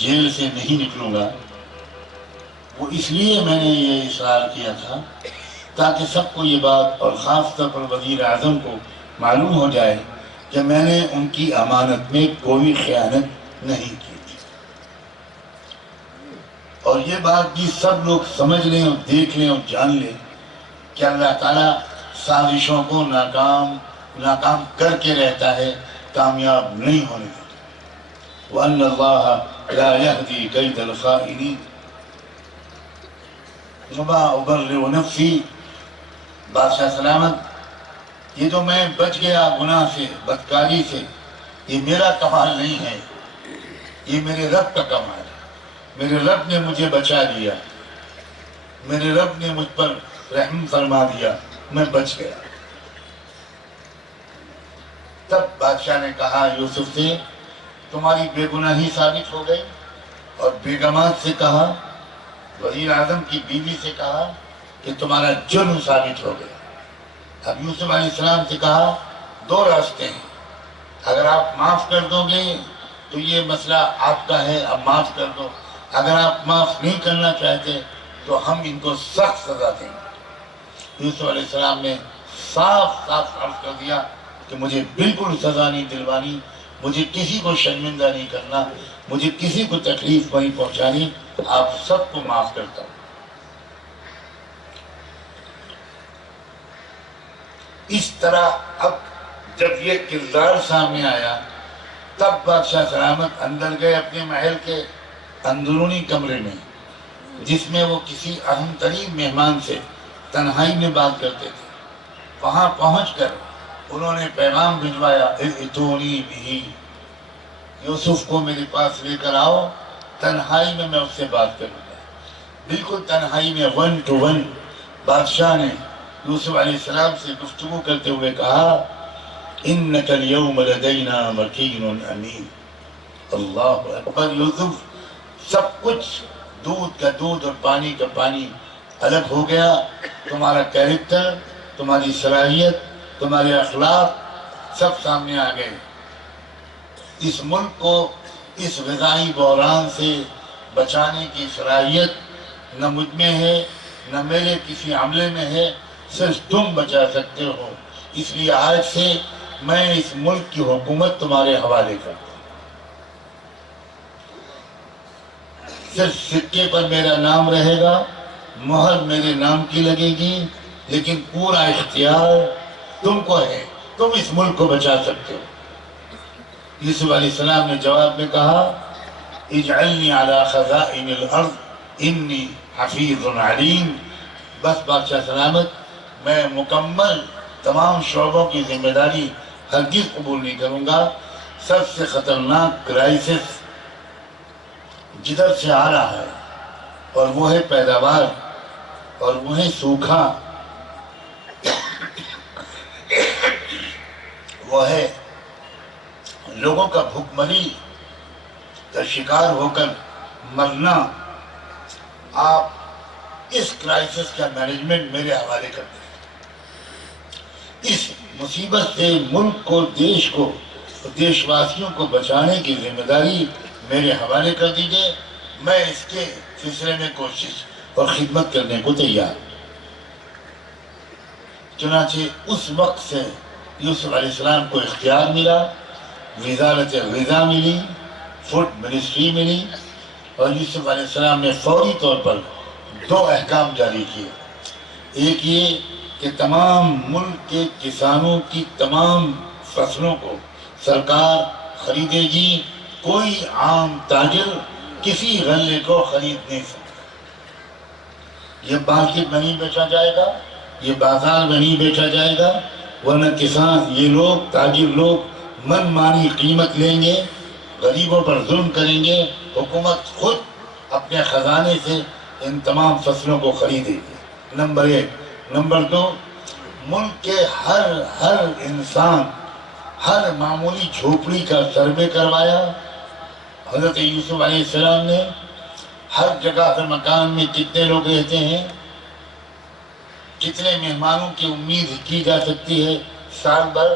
جیل سے نہیں نکلوں گا۔ وہ اس لیے میں نے یہ اصرار کیا تھا تاکہ سب کو یہ بات، اور خاص طور پر وزیر اعظم کو معلوم ہو جائے کہ میں نے ان کی امانت میں کوئی خیانت نہیں کی تھی، اور یہ بات بھی سب لوگ سمجھ لیں اور دیکھ لیں اور جان لیں کہ اللہ تعالیٰ سازشوں کو ناکام کر کے رہتا ہے، کامیاب نہیں ہونے دیتا۔ وَأَنَّ اللَّهَ لَا يَهْدِي كَيْدَ الْخَائِنِينَ وَمَا أُبَرِّئُ نَفْسِي۔ بادشاہ سلامت، یہ جو میں بچ گیا گناہ سے، بدکاری سے، یہ میرا کمال نہیں ہے، یہ میرے رب کا کمال ہے۔ میرے رب نے مجھے بچا دیا، میرے رب نے مجھ پر رحم فرما دیا، میں بچ گیا۔ تب بادشاہ نے کہا یوسف سے، تمہاری بے گناہی ثابت ہو گئی، اور بیگمات سے کہا، وزیر اعظم کی بیوی سے کہا کہ تمہارا جرم ثابت ہو گیا۔ اب یوسف علیہ السلام سے کہا دو راستے ہیں، اگر آپ معاف کر دو گے تو یہ مسئلہ آپ کا ہے، اب معاف کر دو، اگر آپ معاف نہیں کرنا چاہتے تو ہم ان کو سخت سزا دیں گے۔ یوسف علیہ السلام نے صاف صاف عرض کر دیا کہ مجھے بالکل سزا نہیں دلوانی، مجھے کسی کو شرمندہ نہیں کرنا، مجھے کسی کو تکلیف نہیں پہنچانی، آپ سب کو معاف کرتا ہوں۔ اس طرح اب جب یہ کردار سامنے آیا تب بادشاہ سلامت اندر گئے اپنے محل کے اندرونی کمرے میں، جس میں وہ کسی اہم ترین مہمان سے تنہائی میں بات کرتے تھے۔ وہاں پہنچ کر انہوں نے پیغام بھجوایا، ائتونی بہ، یوسف کو میرے پاس لے کر آؤ، تنہائی میں میں اس سے بات کروں گا۔ بالکل تنہائی میں 1 to 1 بادشاہ نے یوسف علیہ السلام سے گفتگو کرتے ہوئے کہا، انک اليوم لدینا مکین امین۔ اللہ اکبر! یوسف، سب کچھ دودھ کا دودھ اور پانی کا پانی الگ ہو گیا، تمہارا کیریکٹر، تمہاری صلاحیت، تمہارے اخلاق سب سامنے آ گئے۔ اس ملک کو اس غذائی بحران سے بچانے کی صلاحیت نہ مجھ میں ہے، نہ میرے کسی عملے میں ہے، صرف تم بچا سکتے ہو۔ اس لیے آج سے میں اس ملک کی حکومت تمہارے حوالے کرتا ہوں۔ صرف سکے پر میرا نام رہے گا، مہر میرے نام کی لگے گی، لیکن پورا اختیار تم کو ہے، تم اس ملک کو بچا سکتے ہو۔ یوسف علیہ السلام نے جواب میں کہا، اجعلنی علی خزائن الارض انی حفیظ علیم۔ بس بادشاہ سلامت، میں مکمل تمام شعبوں کی ذمہ داری ہرگز قبول نہیں کروں گا۔ سب سے خطرناک کرائسس جدھر سے آ رہا ہے، اور وہ ہے پیداوار، اور وہ ہے سوکھا، وہ ہے لوگوں کا بھوک مری کا شکار ہو کر مرنا۔ آپ اس کرائسس کا مینجمنٹ میرے حوالے کر دیں۔ اس مصیبت سے ملک کو، دیش کو، دیش واسیوں کو بچانے کی ذمہ داری میرے حوالے کر دیجئے، میں اس کے سلسلے میں کوشش اور خدمت کرنے کو تیار۔ چنانچہ اس وقت سے یوسف علیہ السلام کو اختیار ملا، وزارت غذا ملی، فوڈ منسٹری ملی، اور یوسف علیہ السلام نے فوری طور پر 2 احکام جاری کیے۔ ایک یہ کہ تمام ملک کے کسانوں کی تمام فصلوں کو سرکار خریدے گی، کوئی عام تاجر کسی غلے کو خرید نہیں سکتا، یہ مارکیٹ میں نہیں بیچا جائے گا، یہ بازار میں نہیں بیچا جائے گا، ورنہ کسان، یہ لوگ، تاجر لوگ من مانی قیمت لیں گے، غریبوں پر ظلم کریں گے، حکومت خود اپنے خزانے سے ان تمام فصلوں کو خریدے گی۔ نمبر 1۔ نمبر 2، ملک کے ہر انسان، ہر معمولی جھوپڑی کا سروے کروایا۔ حضرت یوسف علیہ السلام نے ہر جگہ ہر مکان میں کتنے لوگ رہتے ہیں، کتنے مہمانوں کی امید کی جا سکتی ہے سال بھر،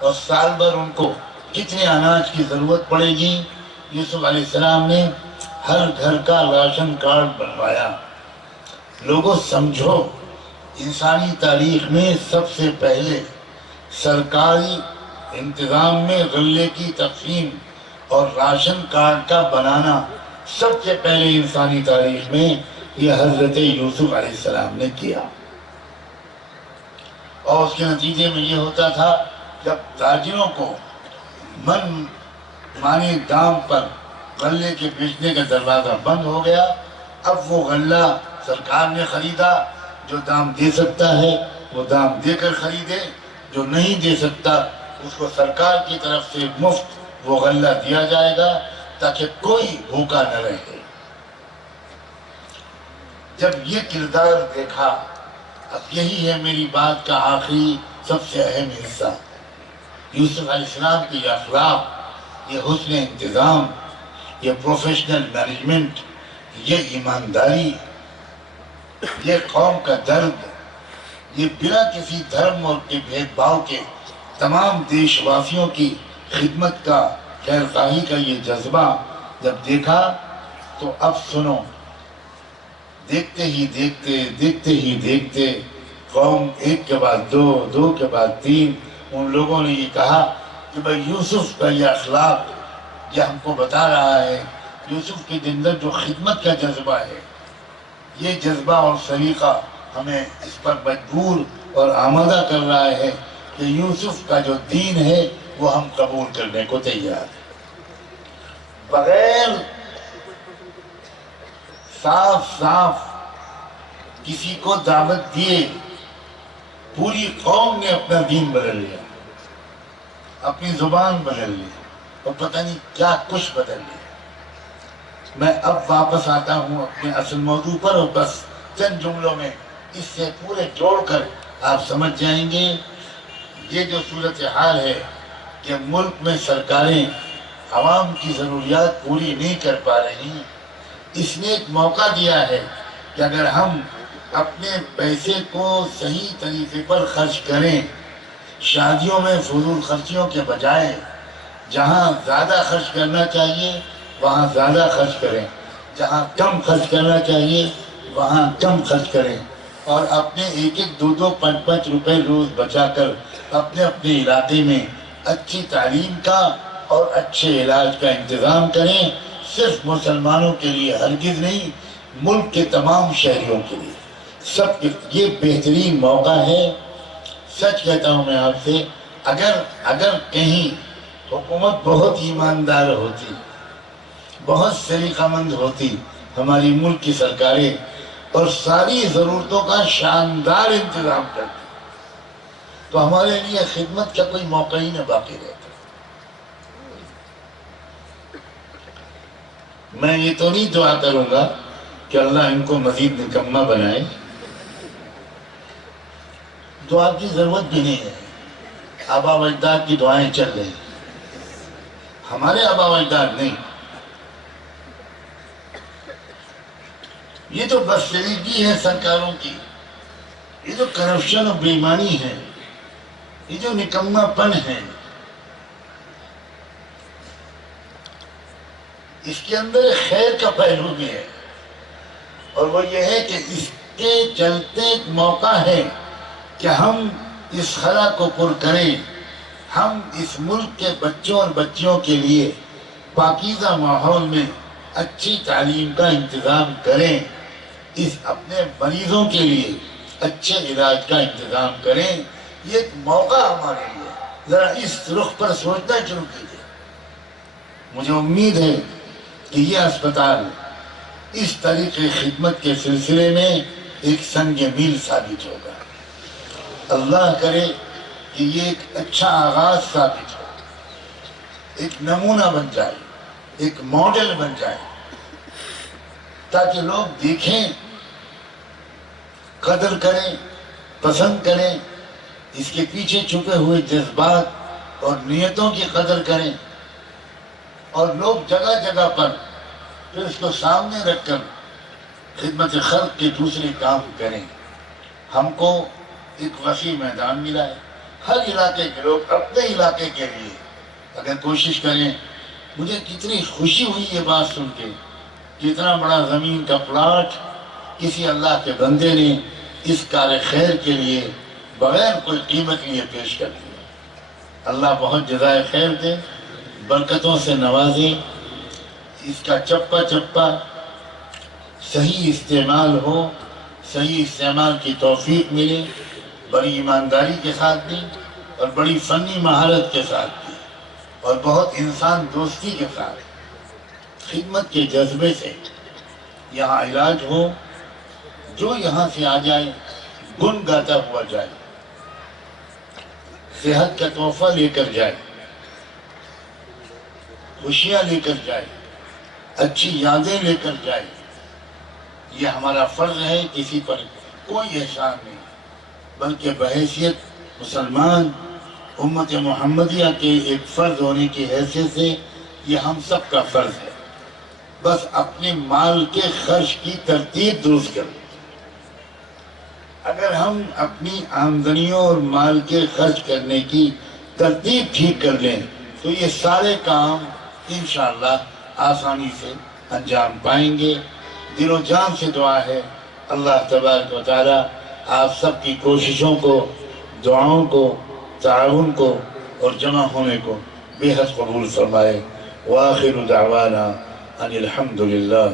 اور سال بھر ان کو کتنے اناج کی ضرورت پڑے گی۔ یوسف علیہ السلام نے ہر گھر کا راشن کارڈ بنوایا۔ لوگوں سمجھو، انسانی تاریخ میں سب سے پہلے سرکاری انتظام میں غلے کی تقسیم اور راشن کارڈ کا بنانا سب سے پہلے انسانی تاریخ میں یہ حضرت یوسف علیہ السلام نے کیا، اور اس کے نتیجے میں یہ ہوتا تھا جب تاجروں کو من مانی دام پر غلے کے بیچنے کا دروازہ بند ہو گیا، اب وہ غلہ سرکار نے خریدا، جو دام دے سکتا ہے وہ دام دے کر خریدے، جو نہیں دے سکتا اس کو سرکار کی طرف سے مفت وہ غلہ دیا جائے گا تاکہ کوئی بھوکا نہ رہے۔ جب یہ کردار دیکھا، اب یہی ہے میری بات کا آخری سب سے اہم حصہ، یوسف علیہ السلام کی یہ اخلاق، یہ حسن انتظام، یہ پروفیشنل مینجمنٹ، یہ ایمانداری، یہ قوم کا درد، یہ بلا کسی دھرم اور کے بھید بھاؤ کے تمام دیش واسیوں کی خدمت کا، خیر خواہی کا یہ جذبہ جب دیکھا تو اب سنو، دیکھتے ہی دیکھتے قوم ایک کے بعد 2، 2 کے بعد 3، ان لوگوں نے یہ کہا کہ بھئی یوسف کا یہ اخلاق یہ ہم کو بتا رہا ہے، یوسف کے اندر جو خدمت کا جذبہ ہے، یہ جذبہ اور سلیقہ ہمیں اس پر مجبور اور آمادہ کر رہا ہے کہ یوسف کا جو دین ہے وہ ہم قبول کرنے کو تیار ہیں۔ بغیر صاف کسی کو دعوت دیے پوری قوم نے اپنا دین بدل لیا، اپنی زبان بدل لی، اور پتہ نہیں کیا کچھ بدل لیا۔ میں اب واپس آتا ہوں اپنے اصل موضوع پر، اور بس چند جملوں میں اس سے پورے جوڑ کر آپ سمجھ جائیں گے یہ جو صورتحال ہے کہ ملک میں سرکاریں عوام کی ضروریات پوری نہیں کر پا رہی، اس نے ایک موقع دیا ہے کہ اگر ہم اپنے پیسے کو صحیح طریقے پر خرچ کریں، شادیوں میں فضول خرچیوں کے بجائے جہاں زیادہ خرچ کرنا چاہیے وہاں زیادہ خرچ کریں، جہاں کم خرچ کرنا چاہیے وہاں کم خرچ کریں، اور اپنے 1، 2، 5 روپے روز بچا کر اپنے علاقے میں اچھی تعلیم کا اور اچھے علاج کا انتظام کریں، صرف مسلمانوں کے لیے ہرگز نہیں، ملک کے تمام شہریوں کے لیے سب یہ بہترین موقع ہے۔ سچ کہتا ہوں میں آپ سے، اگر کہیں حکومت بہت ایماندار ہوتی، بہت سلیقہ مند ہوتی، ہماری ملک کی سرکاریں، اور ساری ضرورتوں کا شاندار انتظام کرتی، تو ہمارے لیے خدمت کا کوئی موقع ہی نہ باقی رہتا۔ میں یہ تو نہیں دعا کروں گا کہ اللہ ان کو مزید نکمہ بنائے، دعا کی ضرورت بھی نہیں ہے، آبا و اجداد کی دعائیں چل رہی، ہمارے آبا و اجداد نہیں۔ یہ تو بدسلیقگی ہے سرکاروں کی، یہ تو کرپشن اور بے ایمانی ہے، یہ جو نکما پن ہے اس کے اندر خیر کا پہلو بھی ہے، اور وہ یہ ہے کہ اس کے چلتے ایک موقع ہے کہ ہم اس خلا کو پر کریں، ہم اس ملک کے بچوں اور بچیوں کے لیے پاکیزہ ماحول میں اچھی تعلیم کا انتظام کریں، اس اپنے مریضوں کے لیے اچھے علاج کا انتظام کریں۔ یہ ایک موقع ہمارے لیے، ذرا اس رخ پر سوچنا شروع کیجیے۔ مجھے امید ہے کہ یہ اسپتال اس طریقے خدمت کے سلسلے میں ایک سنگ میل ثابت ہوگا۔ اللہ کرے کہ یہ ایک اچھا آغاز ثابت ہو، ایک نمونہ بن جائے، ایک ماڈل بن جائے، تاکہ لوگ دیکھیں، قدر کریں، پسند کریں، اس کے پیچھے چھپے ہوئے جذبات اور نیتوں کی قدر کریں، اور لوگ جگہ جگہ پر پھر اس کو سامنے رکھ کر خدمت خلق کے دوسرے کام کریں۔ ہم کو ایک وسیع میدان ملا ہے، ہر علاقے کے لوگ اپنے علاقے کے لیے اگر کوشش کریں۔ مجھے کتنی خوشی ہوئی یہ بات سن کے کہ اتنا بڑا زمین کا پلاٹ کسی اللہ کے بندے نے اس کار خیر کے لیے بغیر کوئی قیمت لیے پیش کر دیا۔ اللہ بہت جزائے خیر دے، برکتوں سے نوازے، اس کا چپا چپا صحیح استعمال ہو، صحیح استعمال کی توفیق ملے، بڑی ایمانداری کے ساتھ بھی اور بڑی فنی مہارت کے ساتھ بھی، اور بہت انسان دوستی کے ساتھ خدمت کے جذبے سے یہاں علاج ہو۔ جو یہاں سے آ جائے گن گاتا ہوا جائے، صحت کا تحفہ لے کر جائے، خوشیاں لے کر جائے، اچھی یادیں لے کر جائے۔ یہ ہمارا فرض ہے، کسی پر کوئی احسان نہیں، بلکہ بحیثیت مسلمان امت محمدیہ کے ایک فرض ہونے کی حیثیت سے یہ ہم سب کا فرض ہے۔ بس اپنے مال کے خرچ کی ترتیب درست کریں۔ اگر ہم اپنی آمدنیوں اور مال کے خرچ کرنے کی ترتیب ٹھیک کر لیں تو یہ سارے کام انشاءاللہ آسانی سے انجام پائیں گے۔ دل و جان سے دعا ہے اللہ تبارک و تعالی آپ سب کی کوششوں کو، دعاؤں کو، تعاون کو اور جمع ہونے کو بے حد قبول فرمائے۔ وآخر دعوانا ان الحمدللہ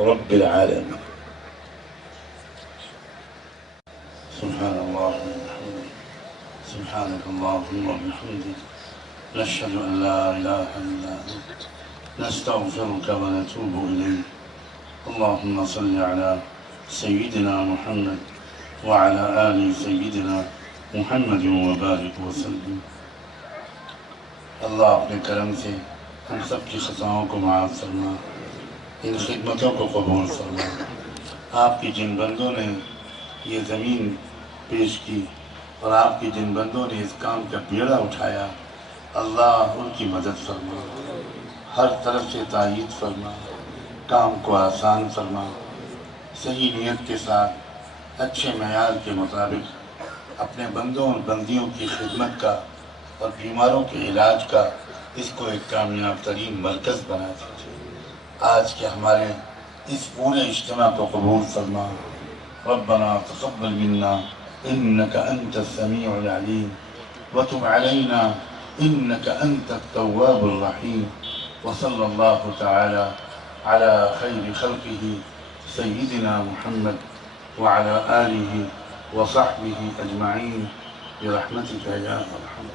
رب العالمین۔ سبحان اللہ وبحمدہ، سبحانک اللہم وبحمدک، نشہد ان لا الہ الا انت، نستغفرک ونتوب الیک۔ اللہم صل علی سیدنا محمد وعلی آل سیدنا محمد وبارک وسلم۔ اللہ اپنے کرم سے ہم سب کی خطاؤں کو معاف فرما، ان خدمتوں کو قبول فرما۔ آپ کی جن بندوں نے یہ زمین پیش کی اور آپ کی جن بندوں نے اس کام کا بیڑا اٹھایا، اللہ ان کی مدد فرما، ہر طرف سے تائید فرما، کام کو آسان فرما، صحیح نیت کے ساتھ اچھے معیار کے مطابق اپنے بندوں اور بندیوں کی خدمت کا اور بیماروں کے علاج کا اس کو ایک کامیاب ترین مرکز بنا دیجیے۔ آج کے ہمارے اس پورے اجتماع کو قبول فرما۔ ربنا تقبل منا انك انت السميع العليم وتب علينا انك انت التواب الرحيم، وصلى الله تعالى على خير خلقه سيدنا محمد وعلى آله وصحبه أجمعين برحمتك يا أرحم